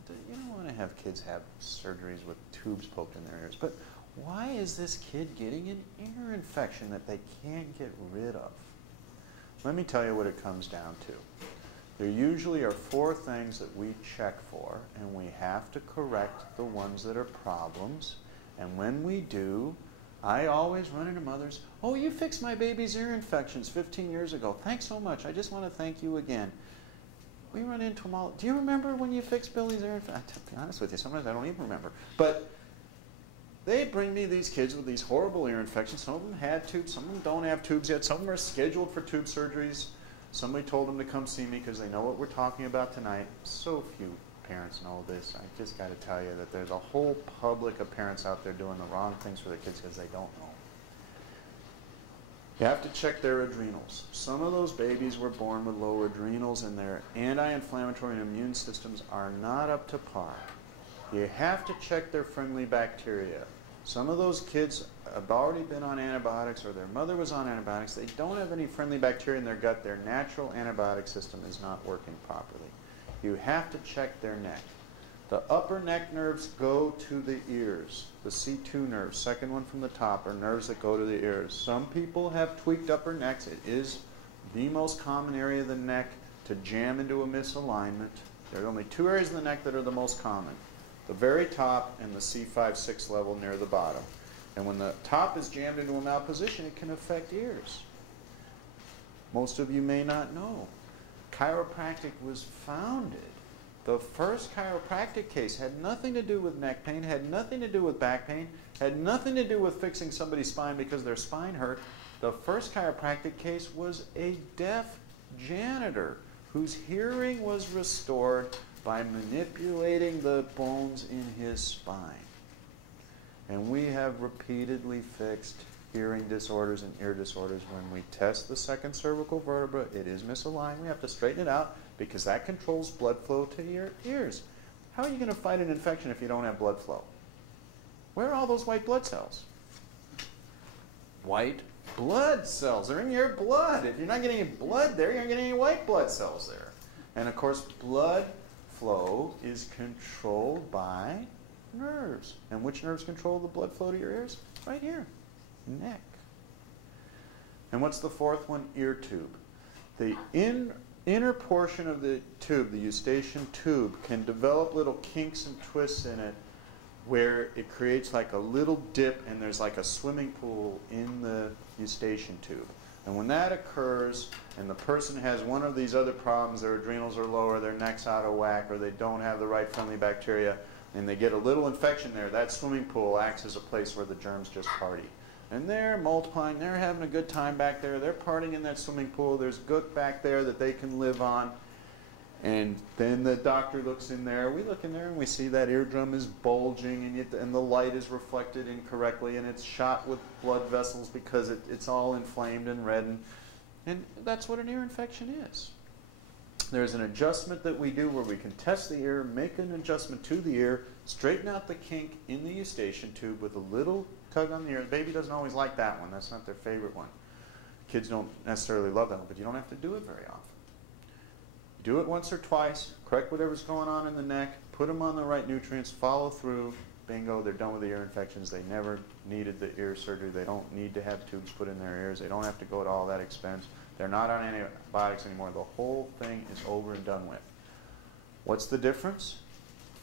You don't want to have kids have surgeries with tubes poked in their ears. But why is this kid getting an ear infection that they can't get rid of? Let me tell you what it comes down to. There usually are 4 things that we check for, and we have to correct the ones that are problems. And when we do, I always run into mothers, oh, you fixed my baby's ear infections 15 years ago. Thanks so much. I just want to thank you again. We run into them all. Do you remember when you fixed Billy's ear infection? To be honest with you, sometimes I don't even remember. But they bring me these kids with these horrible ear infections. Some of them had tubes. Some of them don't have tubes yet. Some of them are scheduled for tube surgeries. Somebody told them to come see me because they know what we're talking about tonight. So few parents know this. I just got to tell you that there's a whole public of parents out there doing the wrong things for their kids because they don't know. You have to check their adrenals. Some of those babies were born with low adrenals and their anti-inflammatory and immune systems are not up to par. You have to check their friendly bacteria. Some of those kids have already been on antibiotics or their mother was on antibiotics. They don't have any friendly bacteria in their gut. Their natural antibiotic system is not working properly. You have to check their neck. The upper neck nerves go to the ears. The C2 nerves, second one from the top, are nerves that go to the ears. Some people have tweaked upper necks. It is the most common area of the neck to jam into a misalignment. There are only 2 areas of the neck that are the most common. The very top and the C5, 6 level near the bottom. And when the top is jammed into a malposition, it can affect ears. Most of you may not know. Chiropractic was founded. The first chiropractic case had nothing to do with neck pain, had nothing to do with back pain, had nothing to do with fixing somebody's spine because their spine hurt. The first chiropractic case was a deaf janitor whose hearing was restored by manipulating the bones in his spine. And we have repeatedly fixed hearing disorders and ear disorders. When we test the second cervical vertebra, it is misaligned. We have to straighten it out because that controls blood flow to your ears. How are you going to fight an infection if you don't have blood flow? Where are all those white blood cells? White blood cells are in your blood. If you're not getting any blood there, you're not getting any white blood cells there. And of course, blood flow is controlled by nerves. And which nerves control the blood flow to your ears? Right here, neck. And what's the 4th one? Ear tube. The inner portion of the tube, the eustachian tube, can develop little kinks and twists in it where it creates like a little dip and there's like a swimming pool in the eustachian tube. And when that occurs and the person has one of these other problems, their adrenals are low or their neck's out of whack or they don't have the right friendly bacteria and they get a little infection there, that swimming pool acts as a place where the germs just party. And they're multiplying, they're having a good time back there, they're partying in that swimming pool, there's gook back there that they can live on. And then the doctor looks in there, we look in there and we see that eardrum is bulging and the light is reflected incorrectly and it's shot with blood vessels because it's all inflamed and red. And that's what an ear infection is. There's an adjustment that we do where we can test the ear, make an adjustment to the ear, straighten out the kink in the eustachian tube with a little tug on the ear. The baby doesn't always like that one. That's not their favorite one. Kids don't necessarily love that one, but you don't have to do it very often. Do it once or twice, correct whatever's going on in the neck, put them on the right nutrients, follow through, bingo, they're done with the ear infections. They never needed the ear surgery. They don't need to have tubes put in their ears. They don't have to go to all that expense. They're not on antibiotics anymore. The whole thing is over and done with. What's the difference?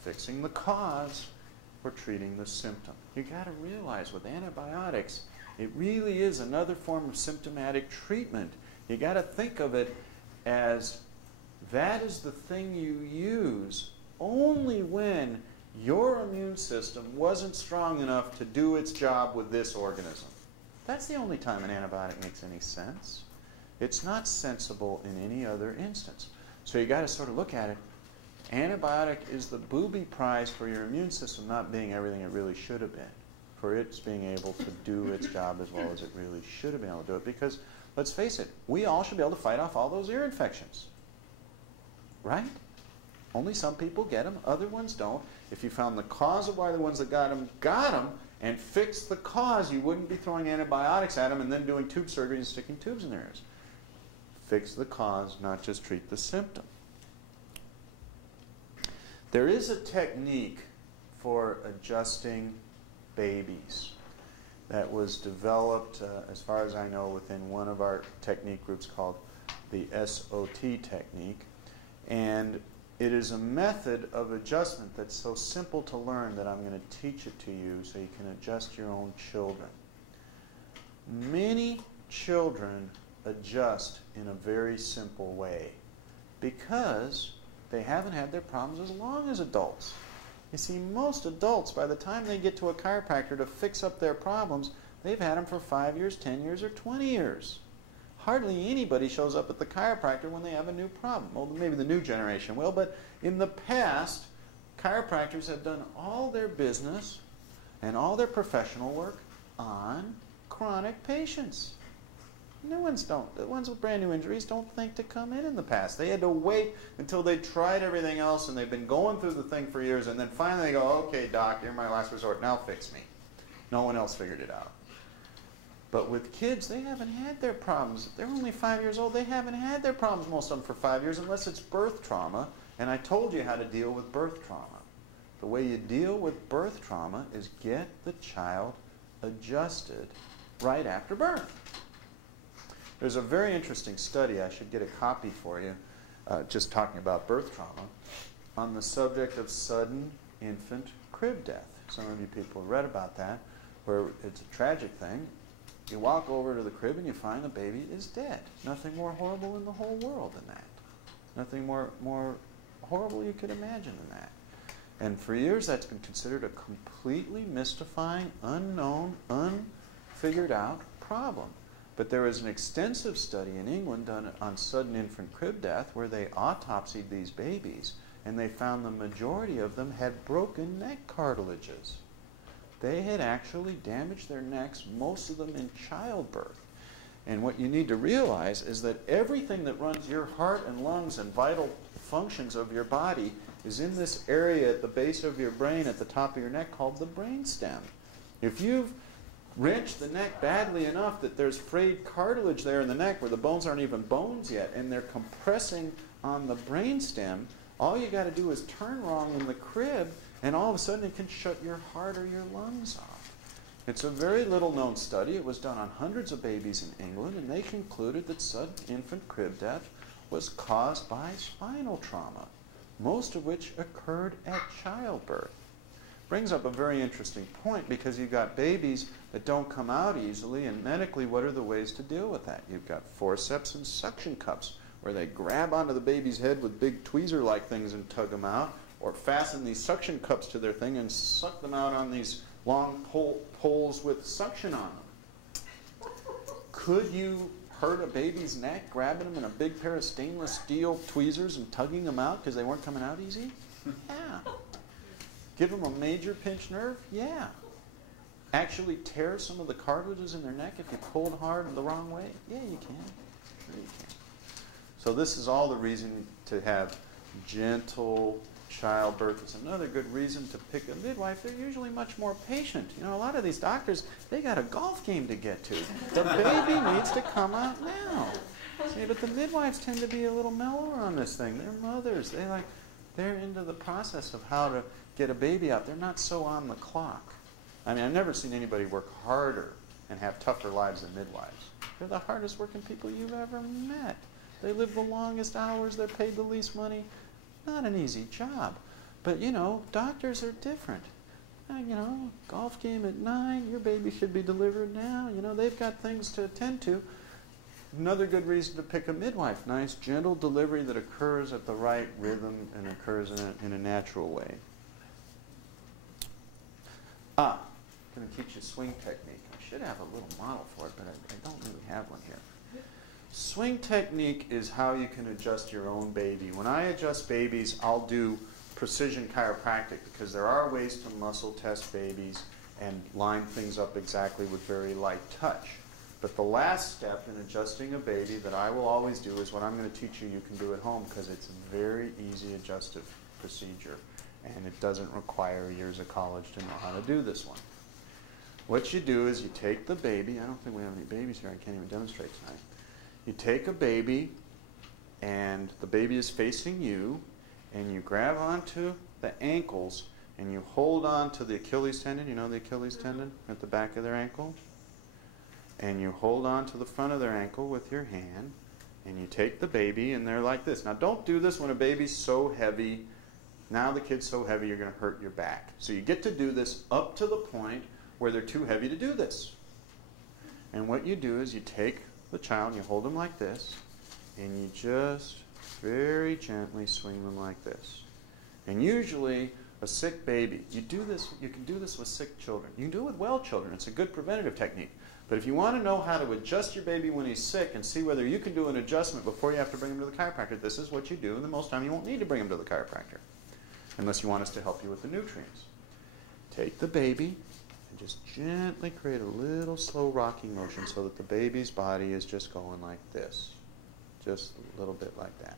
Fixing the cause or treating the symptom. You got to realize with antibiotics, it really is another form of symptomatic treatment. You got to think of it as that is the thing you use only when your immune system wasn't strong enough to do its job with this organism. That's the only time an antibiotic makes any sense. It's not sensible in any other instance. So you got to sort of look at it. Antibiotic is the booby prize for your immune system not being everything it really should have been, for its being able to do its job as well as it really should have been able to do it. Because, let's face it, we all should be able to fight off all those ear infections. Right? Only some people get them, other ones don't. If you found the cause of why the ones that got them, and fixed the cause, you wouldn't be throwing antibiotics at them and then doing tube surgery and sticking tubes in their ears. Fix the cause, not just treat the symptom. There is a technique for adjusting babies that was developed, as far as I know, within one of our technique groups called the SOT technique. And it is a method of adjustment that's so simple to learn that I'm going to teach it to you so you can adjust your own children. Many children adjust in a very simple way because they haven't had their problems as long as adults. You see, most adults, by the time they get to a chiropractor to fix up their problems, they've had them for 5 years, 10 years, or 20 years. Hardly anybody shows up at the chiropractor when they have a new problem. Well, maybe the new generation will, but in the past, chiropractors have done all their business and all their professional work on chronic patients. New ones don't. The ones with brand new injuries don't think to come in the past. They had to wait until they tried everything else and they've been going through the thing for years, and then finally they go, okay, doc, you're my last resort. Now fix me. No one else figured it out. But with kids, they haven't had their problems. They're only 5 years old. They haven't had their problems, most of them, for 5 years, unless it's birth trauma. And I told you how to deal with birth trauma. The way you deal with birth trauma is get the child adjusted right after birth. There's a very interesting study, I should get a copy for you, just talking about birth trauma, on the subject of sudden infant crib death. Some of you people have read about that, where it's a tragic thing. You walk over to the crib and you find the baby is dead. Nothing more horrible in the whole world than that. Nothing more horrible you could imagine than that. And for years that's been considered a completely mystifying, unknown, unfigured out problem. But there was an extensive study in England done on sudden infant crib death where they autopsied these babies, and they found the majority of them had broken neck cartilages. They had actually damaged their necks, most of them in childbirth. And what you need to realize is that everything that runs your heart and lungs and vital functions of your body is in this area at the base of your brain at the top of your neck called the brainstem. If you've wrenched the neck badly enough that there's frayed cartilage there in the neck where the bones aren't even bones yet and they're compressing on the brainstem, all you got to do is turn wrong in the crib and all of a sudden it can shut your heart or your lungs off. It's a very little known study. It was done on hundreds of babies in England, and they concluded that sudden infant crib death was caused by spinal trauma, most of which occurred at childbirth. Brings up a very interesting point because you've got babies that don't come out easily, and medically, what are the ways to deal with that? You've got forceps and suction cups where they grab onto the baby's head with big tweezer-like things and tug them out, or fasten these suction cups to their thing and suck them out on these long poles with suction on them. Could you hurt a baby's neck grabbing them in a big pair of stainless steel tweezers and tugging them out because they weren't coming out easy? Yeah. Give them a major pinched nerve? Yeah. Actually tear some of the cartilages in their neck if you pulled hard the wrong way? Yeah, you can. No, you can't. So this is all the reason to have gentle childbirth. It's another good reason to pick a midwife. They're usually much more patient. You know, a lot of these doctors, they got a golf game to get to. The baby needs to come out now. See, but the midwives tend to be a little mellower on this thing. They're mothers. They're into the process of how to get a baby out. They're not so on the clock. I mean, I've never seen anybody work harder and have tougher lives than midwives. They're the hardest working people you've ever met. They live the longest hours. They're paid the least money. Not an easy job. But, you know, doctors are different. You know, golf game at 9, your baby should be delivered now. You know, they've got things to attend to. Another good reason to pick a midwife. Nice, gentle delivery that occurs at the right rhythm and occurs in a natural way. I'm going to teach you swing technique. I should have a little model for it, but I don't really have one here. Swing technique is how you can adjust your own baby. When I adjust babies, I'll do precision chiropractic because there are ways to muscle test babies and line things up exactly with very light touch. But the last step in adjusting a baby that I will always do is what I'm going to teach you, you can do at home because it's a very easy adjustive procedure and it doesn't require years of college to know how to do this one. What you do is you take the baby, I don't think we have any babies here, I can't even demonstrate tonight. You take a baby and the baby is facing you and you grab onto the ankles and you hold on to the Achilles tendon, you know the Achilles tendon at the back of their ankle? And you hold on to the front of their ankle with your hand and you take the baby and they're like this. Now don't do this when a baby's so heavy. Now the kid's so heavy you're going to hurt your back. So you get to do this up to the point where they're too heavy to do this. And what you do is you take the child and you hold them like this and you just very gently swing them like this. And usually a sick baby, you can do this with sick children. You can do it with well children. It's a good preventative technique. But if you want to know how to adjust your baby when he's sick and see whether you can do an adjustment before you have to bring him to the chiropractor, this is what you do, and the most time you won't need to bring him to the chiropractor unless you want us to help you with the nutrients. Take the baby and just gently create a little slow rocking motion so that the baby's body is just going like this. Just a little bit like that.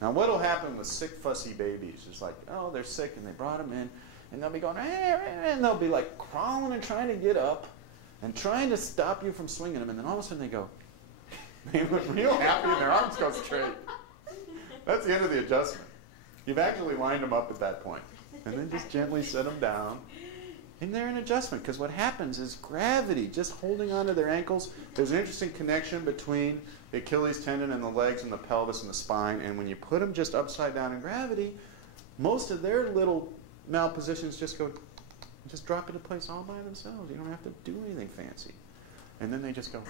Now what will happen with sick, fussy babies is like, oh, they're sick and they brought them in and they'll be going, and they'll be like crawling and trying to get up and trying to stop you from swinging them, and then all of a sudden they go, they look real happy and their arms go straight. That's the end of the adjustment. You've actually lined them up at that point. And then just gently set them down. And they're in adjustment, because what happens is gravity, just holding onto their ankles. There's an interesting connection between the Achilles tendon and the legs and the pelvis and the spine, and when you put them just upside down in gravity, most of their little malpositions just drop into place all by themselves. You don't have to do anything fancy. And then they just go,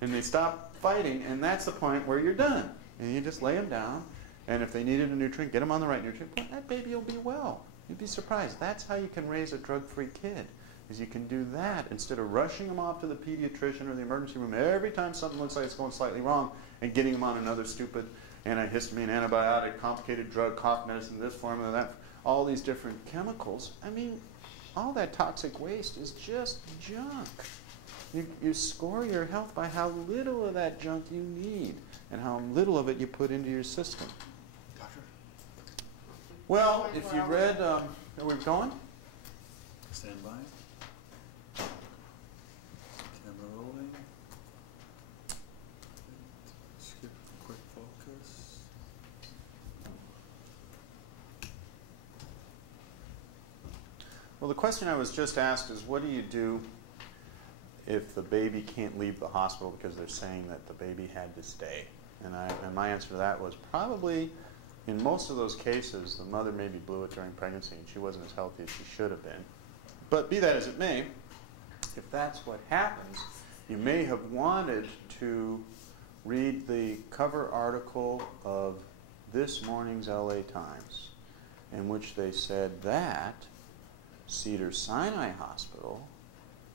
and they stop fighting, and that's the point where you're done. And you just lay them down, and if they needed a nutrient, get them on the right nutrient, that baby will be well. You'd be surprised. That's how you can raise a drug-free kid, is you can do that instead of rushing them off to the pediatrician or the emergency room every time something looks like it's going slightly wrong and getting them on another stupid antihistamine, antibiotic, complicated drug, cough medicine, this formula, that, all these different chemicals. I mean, all that toxic waste is just junk. You score your health by how little of that junk you need and how little of it you put into your system. Doctor? Well, if you read, are we going? Stand by. Camera rolling. Skip quick focus. Well, the question I was just asked is, what do you do if the baby can't leave the hospital because they're saying that the baby had to stay? And my answer to that was probably, in most of those cases, the mother maybe blew it during pregnancy and she wasn't as healthy as she should have been. But be that as it may, if that's what happens, you may have wanted to read the cover article of this morning's LA Times, in which they said that Cedars-Sinai Hospital,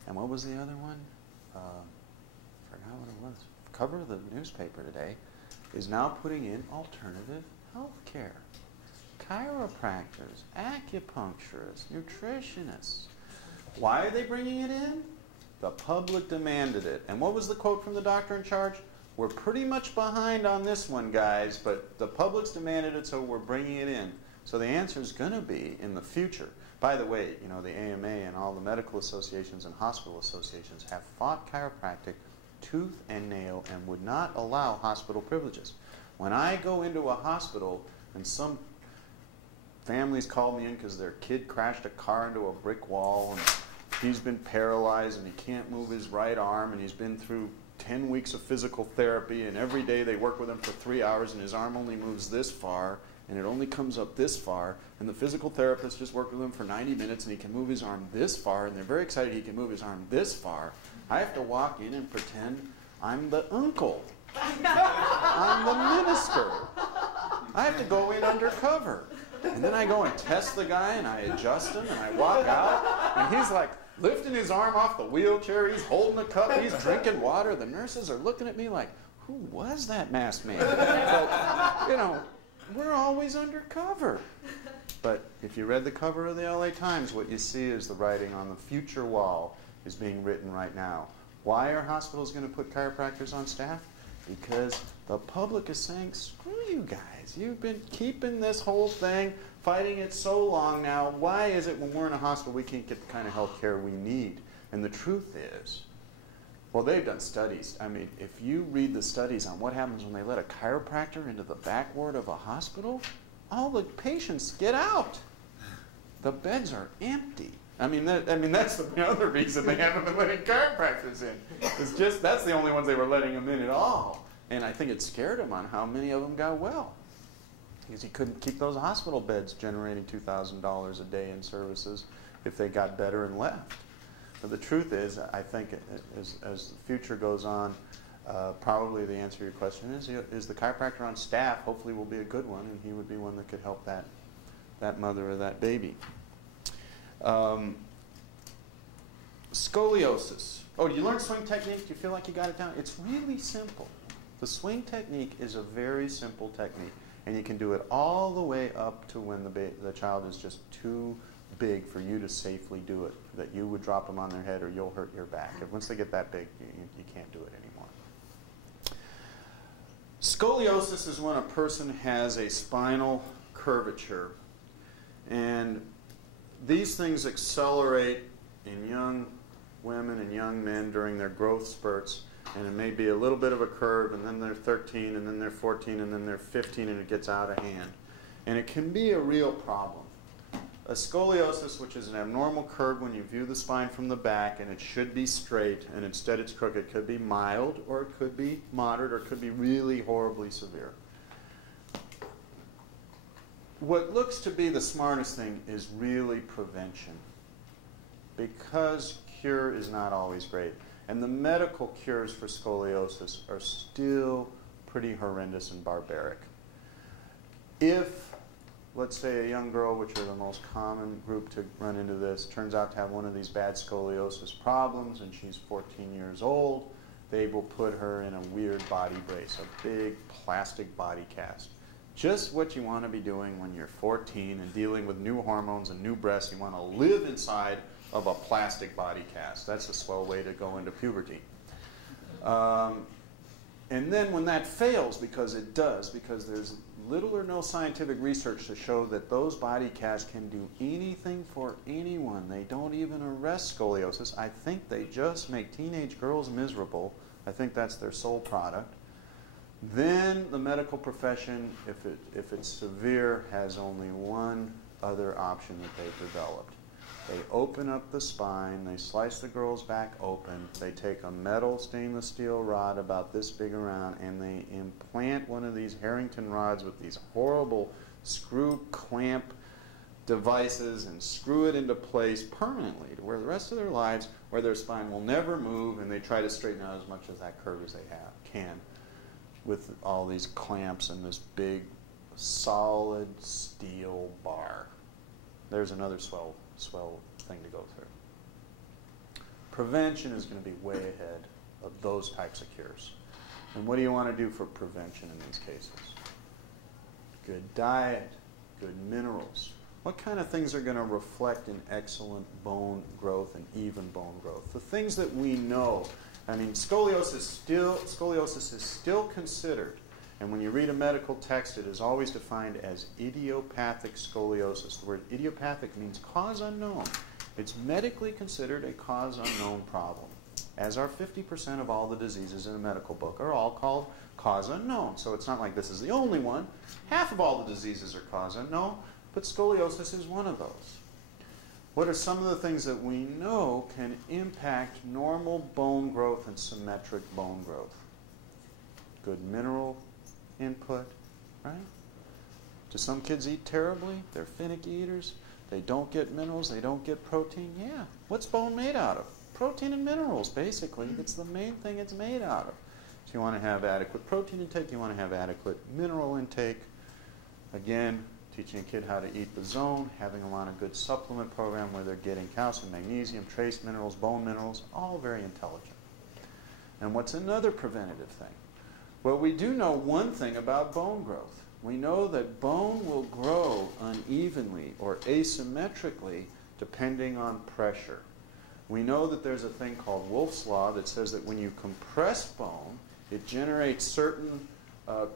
and what was the other one? I forgot what it was. Cover of the newspaper today, is now putting in alternative health care. Chiropractors, acupuncturists, nutritionists. Why are they bringing it in? The public demanded it. And what was the quote from the doctor in charge? we're pretty much behind on this one, guys, but the public's demanded it, so we're bringing it in. So the answer is going to be in the future. By the way, you know, the AMA and all the medical associations and hospital associations have fought chiropractic tooth and nail and would not allow hospital privileges. When I go into a hospital and some families call me in because their kid crashed a car into a brick wall and he's been paralyzed and he can't move his right arm and he's been through 10 weeks of physical therapy and every day they work with him for 3 hours and his arm only moves this far and it only comes up this far, and the physical therapist just worked with him for 90 minutes and he can move his arm this far, and they're very excited he can move his arm this far. I have to walk in and pretend I'm the uncle. I'm the minister. I have to go in undercover. And then I go and test the guy and I adjust him and I walk out and he's like lifting his arm off the wheelchair, he's holding a cup, he's drinking water. The nurses are looking at me like, who was that masked man? But, you know, we're always undercover. But if you read the cover of the LA Times, what you see is the writing on the future wall is being written right now. Why are hospitals going to put chiropractors on staff? Because the public is saying, screw you guys. You've been keeping this whole thing, fighting it so long now. Why is it when we're in a hospital we can't get the kind of health care we need? And the truth is, well, they've done studies. I mean, if you read the studies on what happens when they let a chiropractor into the back ward of a hospital, all the patients get out. The beds are empty. I mean, that's the other reason they haven't been letting chiropractors in. It's just that's the only ones they were letting them in at all. And I think it scared them on how many of them got well. Because he couldn't keep those hospital beds generating $2,000 a day in services if they got better and left. But the truth is, I think as the future goes on, probably the answer to your question is the chiropractor on staff hopefully will be a good one, and he would be one that could help that mother or that baby. Scoliosis. Oh, did you learn swing technique? Do you feel like you got it down? It's really simple. The swing technique is a very simple technique, and you can do it all the way up to when the child is just too big for you to safely do it, that you would drop them on their head or you'll hurt your back. If once they get that big, you can't do it anymore. Scoliosis is when a person has a spinal curvature, and these things accelerate in young women and young men during their growth spurts, and it may be a little bit of a curve, and then they're 13, and then they're 14, and then they're 15, and it gets out of hand. And it can be a real problem. A scoliosis, which is an abnormal curve when you view the spine from the back, and it should be straight, and instead it's crooked. It could be mild, or it could be moderate, or it could be really horribly severe. What looks to be the smartest thing is really prevention, because cure is not always great. And the medical cures for scoliosis are still pretty horrendous and barbaric. If, let's say, a young girl, which are the most common group to run into this, turns out to have one of these bad scoliosis problems and she's 14 years old, they will put her in a weird body brace, a big plastic body cast. Just what you want to be doing when you're 14 and dealing with new hormones and new breasts. You want to live inside of a plastic body cast. That's a swell way to go into puberty. And then when that fails, because it does, because there's little or no scientific research to show that those body casts can do anything for anyone. They don't even arrest scoliosis. I think they just make teenage girls miserable. I think that's their sole product. Then the medical profession, if it's severe, has only one other option that they've developed. They open up the spine, they slice the girl's back open, they take a metal stainless steel rod about this big around, and they implant one of these Harrington rods with these horrible screw clamp devices and screw it into place permanently to where the rest of their lives, where their spine will never move, and they try to straighten out as much of that curve as they can with all these clamps and this big solid steel bar. There's another swell thing to go through. Prevention is going to be way ahead of those types of cures. And what do you want to do for prevention in these cases? Good diet, good minerals. What kind of things are going to reflect in excellent bone growth and even bone growth? The things that we know. I mean, scoliosis is still considered, and when you read a medical text, it is always defined as idiopathic scoliosis. The word idiopathic means cause unknown. It's medically considered a cause unknown problem, as are 50% of all the diseases in a medical book are all called cause unknown. So it's not like this is the only one. Half of all the diseases are cause unknown, but scoliosis is one of those. What are some of the things that we know can impact normal bone growth and symmetric bone growth? Good mineral input, right? Do some kids eat terribly? They're finicky eaters. They don't get minerals. They don't get protein. Yeah. What's bone made out of? Protein and minerals, basically. It's the main thing it's made out of. So you want to have adequate protein intake. You want to have adequate mineral intake. Again, teaching a kid how to eat the zone, having them on a good supplement program where they're getting calcium, magnesium, trace minerals, bone minerals, all very intelligent. And what's another preventative thing? Well, we do know one thing about bone growth. We know that bone will grow unevenly or asymmetrically depending on pressure. We know that there's a thing called Wolff's Law that says that when you compress bone, it generates certain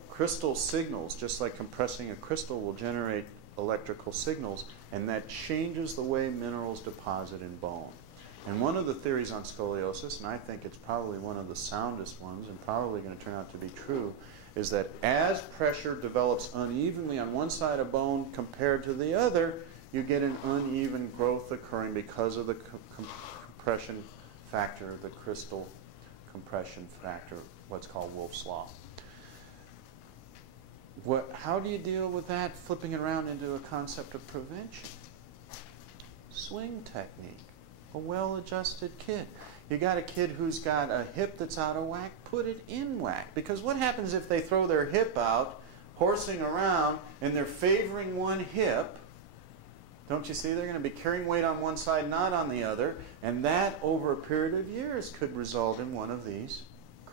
crystal signals, just like compressing a crystal will generate electrical signals, and that changes the way minerals deposit in bone. And one of the theories on scoliosis, and I think it's probably one of the soundest ones and probably going to turn out to be true, is that as pressure develops unevenly on one side of bone compared to the other, you get an uneven growth occurring because of the compression factor, the crystal compression factor, what's called Wolff's Law. How do you deal with that, flipping it around into a concept of prevention? Swing technique. A well-adjusted kid. You got a kid who's got a hip that's out of whack, put it in whack. Because what happens if they throw their hip out, horsing around, and they're favoring one hip? Don't you see they're going to be carrying weight on one side, not on the other, and that over a period of years could result in one of these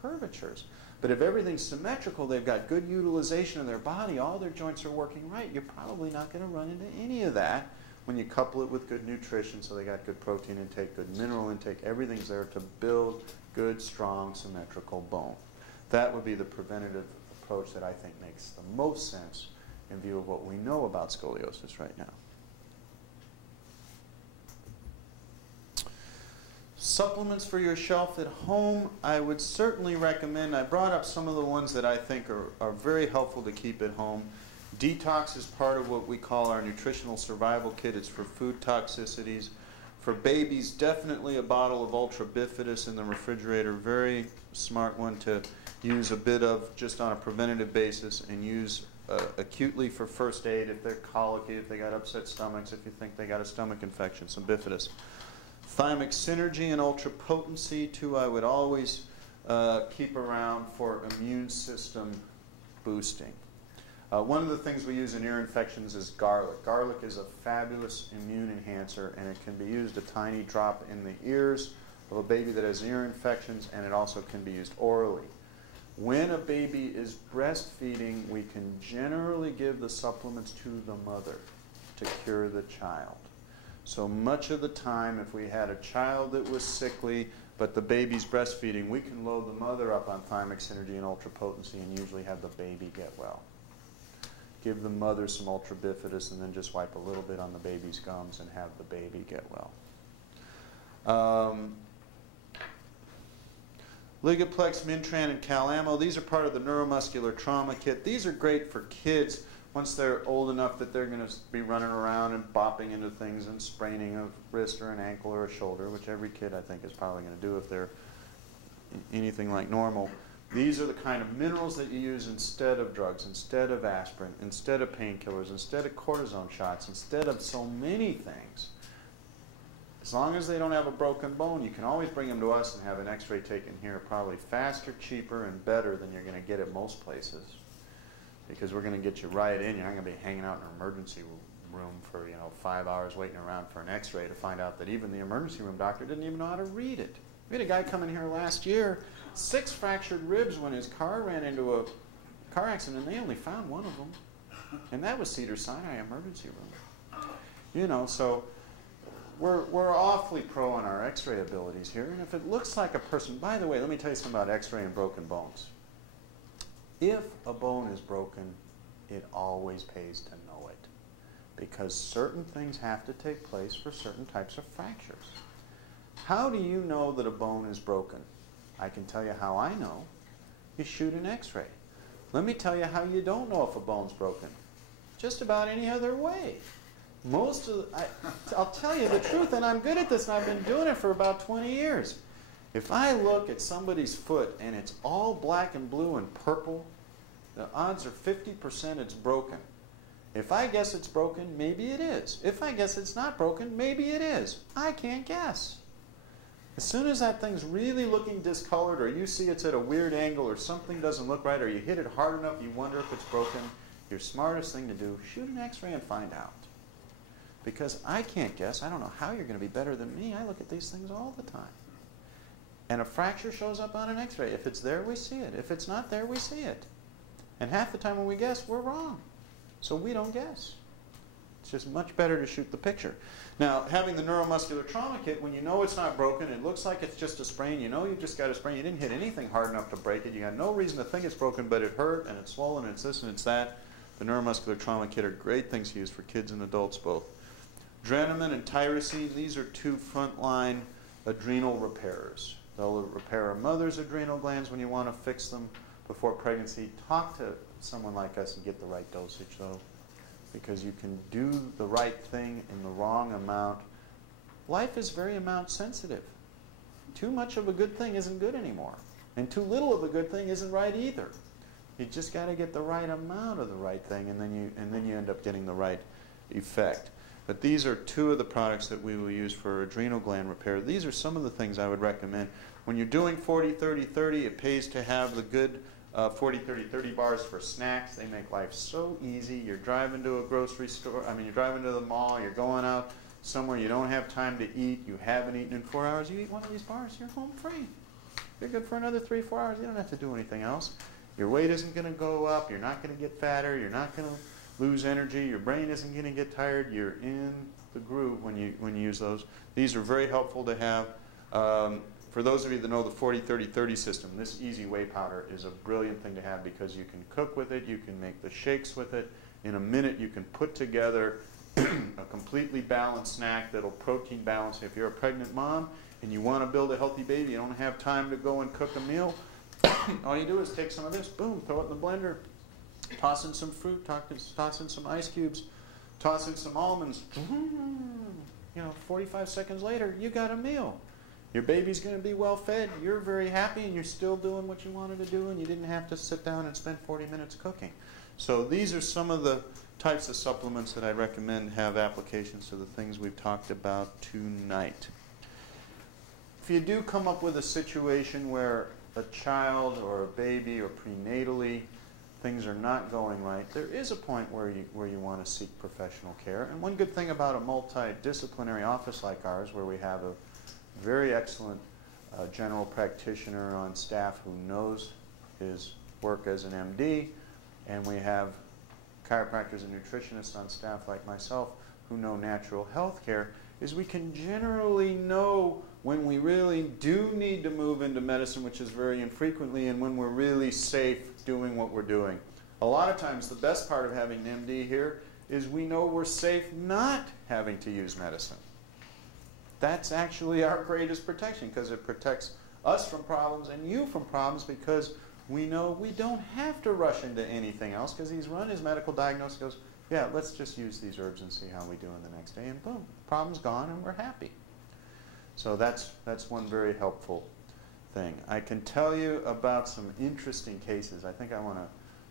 curvatures. But if everything's symmetrical, they've got good utilization of their body, all their joints are working right, you're probably not going to run into any of that when you couple it with good nutrition, so they got good protein intake, good mineral intake, everything's there to build good, strong, symmetrical bone. That would be the preventative approach that I think makes the most sense in view of what we know about scoliosis right now. Supplements for your shelf at home, I would certainly recommend. I brought up some of the ones that I think are very helpful to keep at home. Detox is part of what we call our nutritional survival kit. It's for food toxicities. For babies, definitely a bottle of Ultra Bifidus in the refrigerator. Very smart one to use a bit of just on a preventative basis and use acutely for first aid if they're colicky, if they got upset stomachs, if you think they got a stomach infection, some Bifidus. Thymic Synergy and Ultra Potency, too, I would always keep around for immune system boosting. One of the things we use in ear infections is garlic. Garlic is a fabulous immune enhancer, and it can be used a tiny drop in the ears of a baby that has ear infections, and it also can be used orally. When a baby is breastfeeding, we can generally give the supplements to the mother to cure the child. So much of the time, if we had a child that was sickly, but the baby's breastfeeding, we can load the mother up on Thymic Synergy and Ultra Potency and usually have the baby get well. Give the mother some Ultra Bifidus and then just wipe a little bit on the baby's gums and have the baby get well. Ligaplex, Mintran, and Calamo, these are part of the neuromuscular trauma kit. These are great for kids once they're old enough that they're going to be running around and bopping into things and spraining a wrist or an ankle or a shoulder, which every kid I think is probably going to do if they're anything like normal. These are the kind of minerals that you use instead of drugs, instead of aspirin, instead of painkillers, instead of cortisone shots, instead of so many things. As long as they don't have a broken bone, you can always bring them to us and have an x-ray taken here, probably faster, cheaper, and better than you're going to get at most places. Because we're going to get you right in. You're not going to be hanging out in an emergency room for 5 hours waiting around for an x-ray to find out that even the emergency room doctor didn't even know how to read it. We had a guy come in here last year, 6 fractured ribs when his car ran into a car accident, and they only found one of them. And that was Cedar-Sinai emergency room. So we're awfully pro on our x-ray abilities here, and if it looks like a person, by the way, let me tell you something about x-ray and broken bones. If a bone is broken, it always pays to know it, because certain things have to take place for certain types of fractures. How do you know that a bone is broken? I can tell you how I know. You shoot an x-ray. Let me tell you how you don't know if a bone's broken. Just about any other way. I'll tell you the truth, and I'm good at this, and I've been doing it for about 20 years. If I look at somebody's foot and it's all black and blue and purple, the odds are 50% it's broken. If I guess it's broken, maybe it is. If I guess it's not broken, maybe it is. I can't guess. As soon as that thing's really looking discolored, or you see it's at a weird angle, or something doesn't look right, or you hit it hard enough you wonder if it's broken, your smartest thing to do, shoot an x-ray and find out. Because I can't guess. I don't know how you're going to be better than me. I look at these things all the time. And a fracture shows up on an x-ray. If it's there, we see it. If it's not there, we see it. And half the time when we guess, we're wrong. So we don't guess. It's just much better to shoot the picture. Now, having the neuromuscular trauma kit, when you know it's not broken, it looks like it's just a sprain, you know you just got a sprain, you didn't hit anything hard enough to break it, you got no reason to think it's broken, but it hurt, and it's swollen, and it's this, and it's that. The neuromuscular trauma kit are great things to use for kids and adults both. Drenamine and tyrosine, these are two frontline adrenal repairers. They'll repair a mother's adrenal glands when you want to fix them before pregnancy. Talk to someone like us and get the right dosage, though, because you can do the right thing in the wrong amount. Life is very amount sensitive. Too much of a good thing isn't good anymore, and too little of a good thing isn't right either. You just got to get the right amount of the right thing, and then you end up getting the right effect. But these are two of the products that we will use for adrenal gland repair. These are some of the things I would recommend. When you're doing 40-30-30, it pays to have the good 40-30-30 bars for snacks. They make life so easy. You're driving to a grocery store, you're driving to the mall, you're going out somewhere you don't have time to eat, you haven't eaten in 4 hours, you eat one of these bars, you're home free. You're good for another 3-4 hours. You don't have to do anything else. Your weight isn't going to go up, you're not going to get fatter, you're not going to lose energy, your brain isn't going to get tired, you're in the groove when you use those. These are very helpful to have. For those of you that know the 40-30-30 system, this easy whey powder is a brilliant thing to have because you can cook with it, you can make the shakes with it. In a minute you can put together a completely balanced snack that'll protein balance. If you're a pregnant mom and you want to build a healthy baby, you don't have time to go and cook a meal, all you do is take some of this, boom, throw it in the blender, toss in some fruit, toss in some ice cubes, toss in some almonds. 45 seconds later, you got a meal. Your baby's going to be well fed, you're very happy, and you're still doing what you wanted to do, and you didn't have to sit down and spend 40 minutes cooking. So these are some of the types of supplements that I recommend have applications to the things we've talked about tonight. If you do come up with a situation where a child or a baby or prenatally things are not going right, there is a point where you want to seek professional care. And one good thing about a multidisciplinary office like ours, where we have a very excellent general practitioner on staff who knows his work as an MD, and we have chiropractors and nutritionists on staff like myself who know natural health care, is we can generally know when we really do need to move into medicine, which is very infrequently, and when we're really safe doing what we're doing. A lot of times the best part of having an MD here is we know we're safe not having to use medicine. That's actually our greatest protection, because it protects us from problems and you from problems, because we know we don't have to rush into anything else, because he's run his medical diagnosis, goes, yeah, let's just use these herbs and see how we do in the next day, and boom, problem's gone and we're happy. So that's one very helpful thing. I can tell you about some interesting cases. I think I want to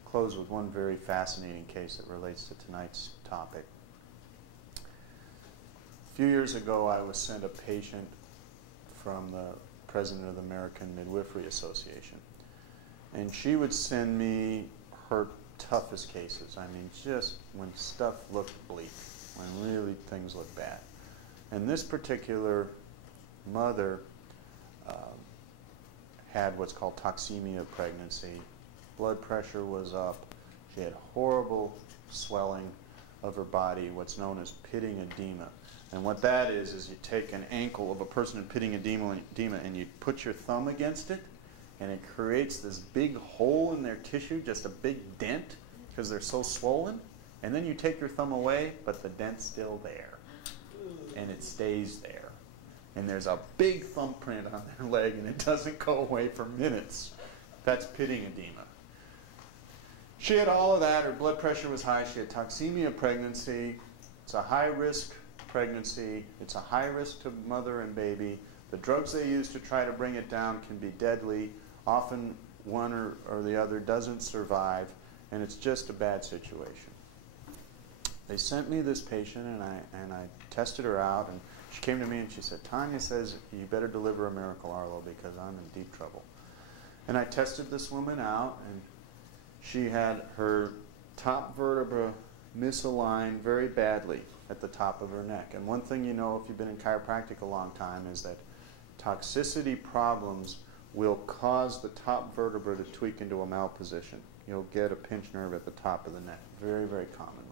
close with one very fascinating case that relates to tonight's topic. A few years ago, I was sent a patient from the president of the American Midwifery Association. And she would send me her toughest cases. I mean, just when stuff looked bleak, when really things looked bad. And this particular mother had what's called toxemia of pregnancy. Blood pressure was up. She had horrible swelling of her body, what's known as pitting edema. And what that is you take an ankle of a person in pitting edema and you put your thumb against it, and it creates this big hole in their tissue, just a big dent, because they're so swollen. And then you take your thumb away, but the dent's still there. And it stays there. And there's a big thumbprint on their leg, and it doesn't go away for minutes. That's pitting edema. She had all of that. Her blood pressure was high. She had toxemia pregnancy. It's a high-risk pregnancy. It's a high risk to mother and baby. The drugs they use to try to bring it down can be deadly. Often one or the other doesn't survive, and it's just a bad situation. They sent me this patient, and I tested her out, and she came to me and she said, Tanya says you better deliver a miracle, Arlo, because I'm in deep trouble. And I tested this woman out, and she had her top vertebra misaligned very badly at the top of her neck. And one thing you know if you've been in chiropractic a long time is that toxicity problems will cause the top vertebra to tweak into a malposition. You'll get a pinched nerve at the top of the neck, very, very commonly.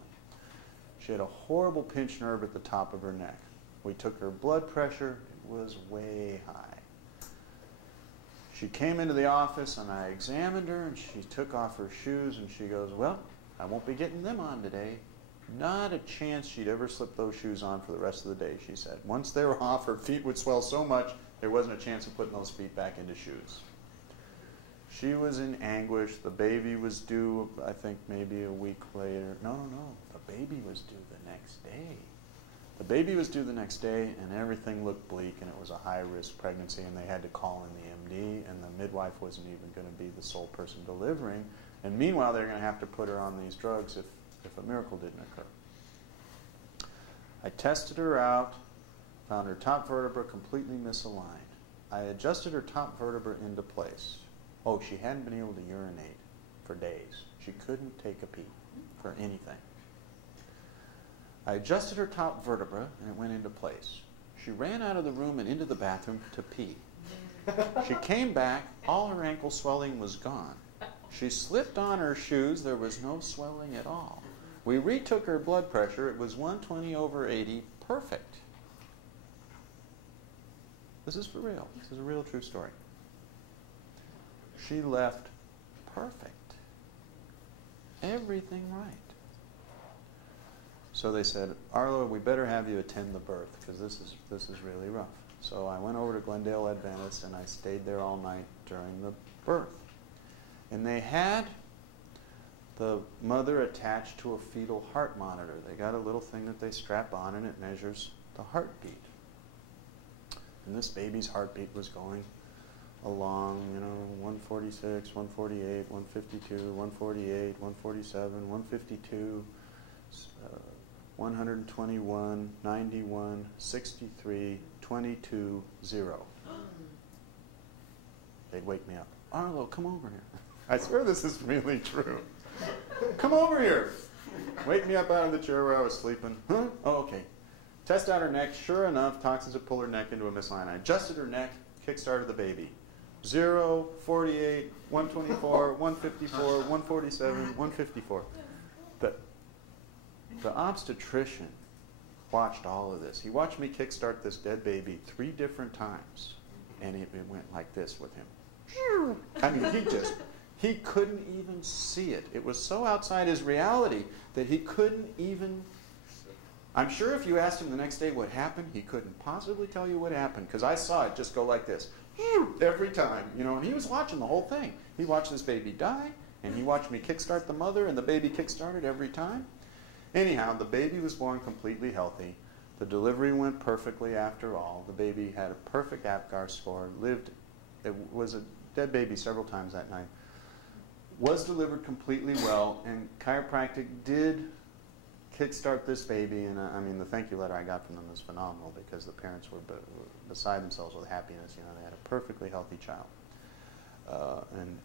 She had a horrible pinched nerve at the top of her neck. We took her blood pressure. It was way high. She came into the office, and I examined her, and she took off her shoes, and she goes, well, I won't be getting them on today. Not a chance she'd ever slip those shoes on for the rest of the day, she said. Once they were off, her feet would swell so much, there wasn't a chance of putting those feet back into shoes. She was in anguish. The baby was due, I think, maybe a week later. No. The baby was due the next day. The baby was due the next day, and everything looked bleak, and it was a high-risk pregnancy, and they had to call in the MD, and the midwife wasn't even going to be the sole person delivering. And meanwhile, they're going to have to put her on these drugs if a miracle didn't occur. I tested her out, found her top vertebra completely misaligned. I adjusted her top vertebra into place. Oh, she hadn't been able to urinate for days. She couldn't take a pee for anything. I adjusted her top vertebra, and it went into place. She ran out of the room and into the bathroom to pee. She came back, all her ankle swelling was gone. She slipped on her shoes, there was no swelling at all. We retook her blood pressure, it was 120/80, perfect. This is for real. This is a real true story. She left perfect. Everything right. So they said, Arlo, we better have you attend the birth, because this is really rough. So I went over to Glendale Adventist, and I stayed there all night during the birth. And they had the mother attached to a fetal heart monitor. They got a little thing that they strap on, and it measures the heartbeat. And this baby's heartbeat was going along, 146, 148, 152, 148, 147, 152, 121, 91, 63, 22, 0. They'd wake me up. Arlo, come over here. I swear this is really true. Come over here. Wake me up out of the chair where I was sleeping. Huh? Oh, okay. Test out her neck. Sure enough, toxins have pulled her neck into a misalignment. I adjusted her neck, kick-started the baby. 0, 48, 124, 154, 147, 154. The obstetrician watched all of this. He watched me kickstart this dead baby 3 different times, and it went like this with him. I mean, he couldn't even see it. It was so outside his reality that he couldn't even... I'm sure if you asked him the next day what happened, he couldn't possibly tell you what happened, because I saw it just go like this every time, and he was watching the whole thing. He watched this baby die, and he watched me kickstart the mother, and the baby kickstarted every time. Anyhow, the baby was born completely healthy. The delivery went perfectly after all. The baby had a perfect APGAR score, it was a dead baby several times that night, was delivered completely well, and chiropractic did kickstart this baby, and I mean, the thank you letter I got from them was phenomenal, because the parents were beside themselves with happiness. They had a perfectly healthy child. And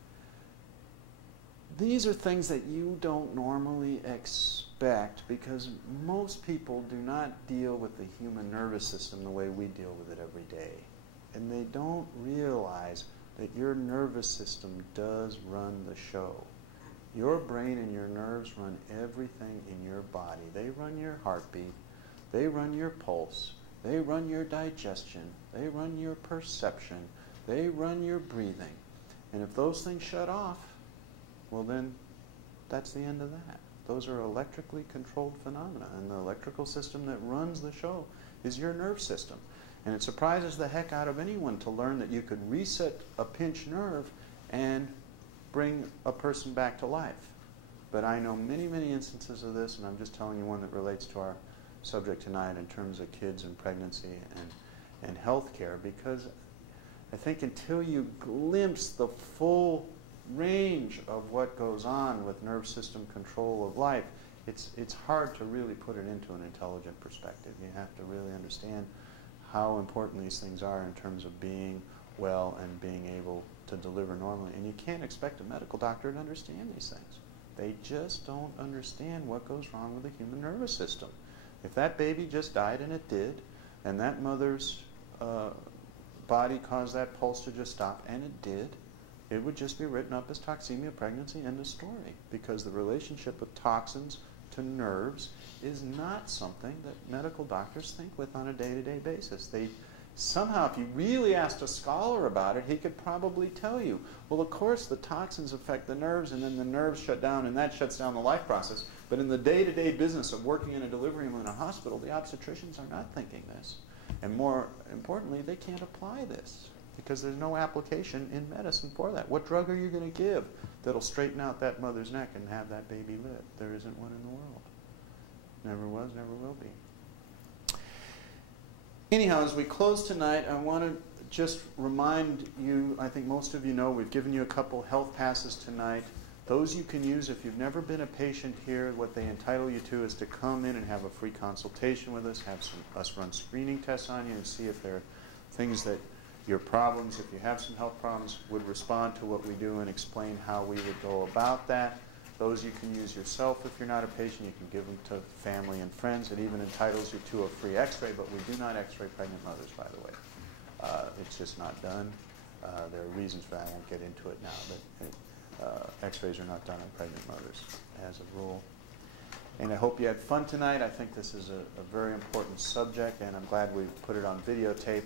these are things that you don't normally expect, because most people do not deal with the human nervous system the way we deal with it every day. And they don't realize that your nervous system does run the show. Your brain and your nerves run everything in your body. They run your heartbeat. They run your pulse. They run your digestion. They run your perception. They run your breathing. And if those things shut off, well then, that's the end of that. Those are electrically controlled phenomena. And the electrical system that runs the show is your nerve system. And it surprises the heck out of anyone to learn that you could reset a pinched nerve and bring a person back to life. But I know many, many instances of this, and I'm just telling you one that relates to our subject tonight in terms of kids and pregnancy and health care, because I think until you glimpse the full range of what goes on with nerve system control of life, it's hard to really put it into an intelligent perspective. You have to really understand how important these things are in terms of being well and being able to deliver normally. And you can't expect a medical doctor to understand these things. They just don't understand what goes wrong with the human nervous system. If that baby just died, and it did, and that mother's body caused that pulse to just stop, and it did, it would just be written up as toxemia pregnancy, end of story, because the relationship of toxins to nerves is not something that medical doctors think with on a day-to-day basis. They somehow, if you really asked a scholar about it, he could probably tell you, well, of course, the toxins affect the nerves, and then the nerves shut down, and that shuts down the life process. But in the day-to-day business of working in a delivery room in a hospital, the obstetricians are not thinking this. And more importantly, they can't apply this because there's no application in medicine for that. What drug are you going to give that'll straighten out that mother's neck and have that baby live? There isn't one in the world. Never was, never will be. Anyhow, as we close tonight, I want to just remind you, I think most of you know, we've given you a couple health passes tonight. Those you can use if you've never been a patient here. What they entitle you to is to come in and have a free consultation with us, have us run screening tests on you and see if there are things that your problems, if you have some health problems, would respond to what we do and explain how we would go about that. Those you can use yourself if you're not a patient. You can give them to family and friends. It even entitles you to a free x-ray, but we do not x-ray pregnant mothers, by the way. It's just not done. There are reasons for that. I won't get into it now, but x-rays are not done on pregnant mothers as a rule. And I hope you had fun tonight. I think this is a very important subject, and I'm glad we put it on videotape.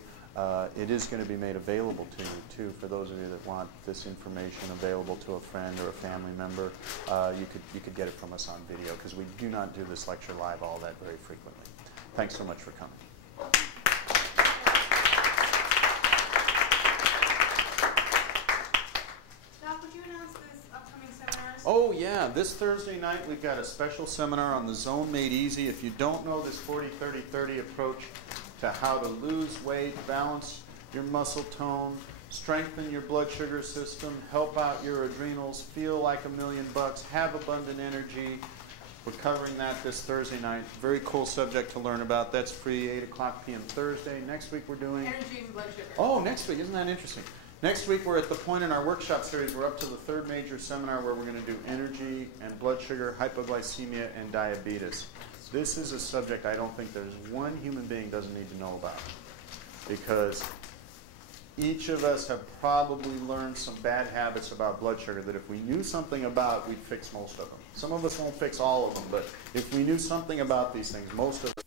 It is going to be made available to you, too, for those of you that want this information available to a friend or a family member. You could get it from us on video, because we do not do this lecture live all that very frequently. Thanks so much for coming. Oh yeah, this Thursday night we've got a special seminar on the Zone Made Easy. If you don't know this 40-30-30 approach to how to lose weight, balance your muscle tone, strengthen your blood sugar system, help out your adrenals, feel like $1,000,000, have abundant energy, we're covering that this Thursday night. Very cool subject to learn about. That's free, 8 o'clock p.m. Thursday. Next week we're doing... Energy and blood sugar. Oh, next week. Isn't that interesting? Next week, we're at the point in our workshop series, we're up to the third major seminar where we're going to do energy and blood sugar, hypoglycemia, and diabetes. This is a subject I don't think there's one human being doesn't need to know about, because each of us have probably learned some bad habits about blood sugar that if we knew something about, we'd fix most of them. Some of us won't fix all of them, but if we knew something about these things, most of us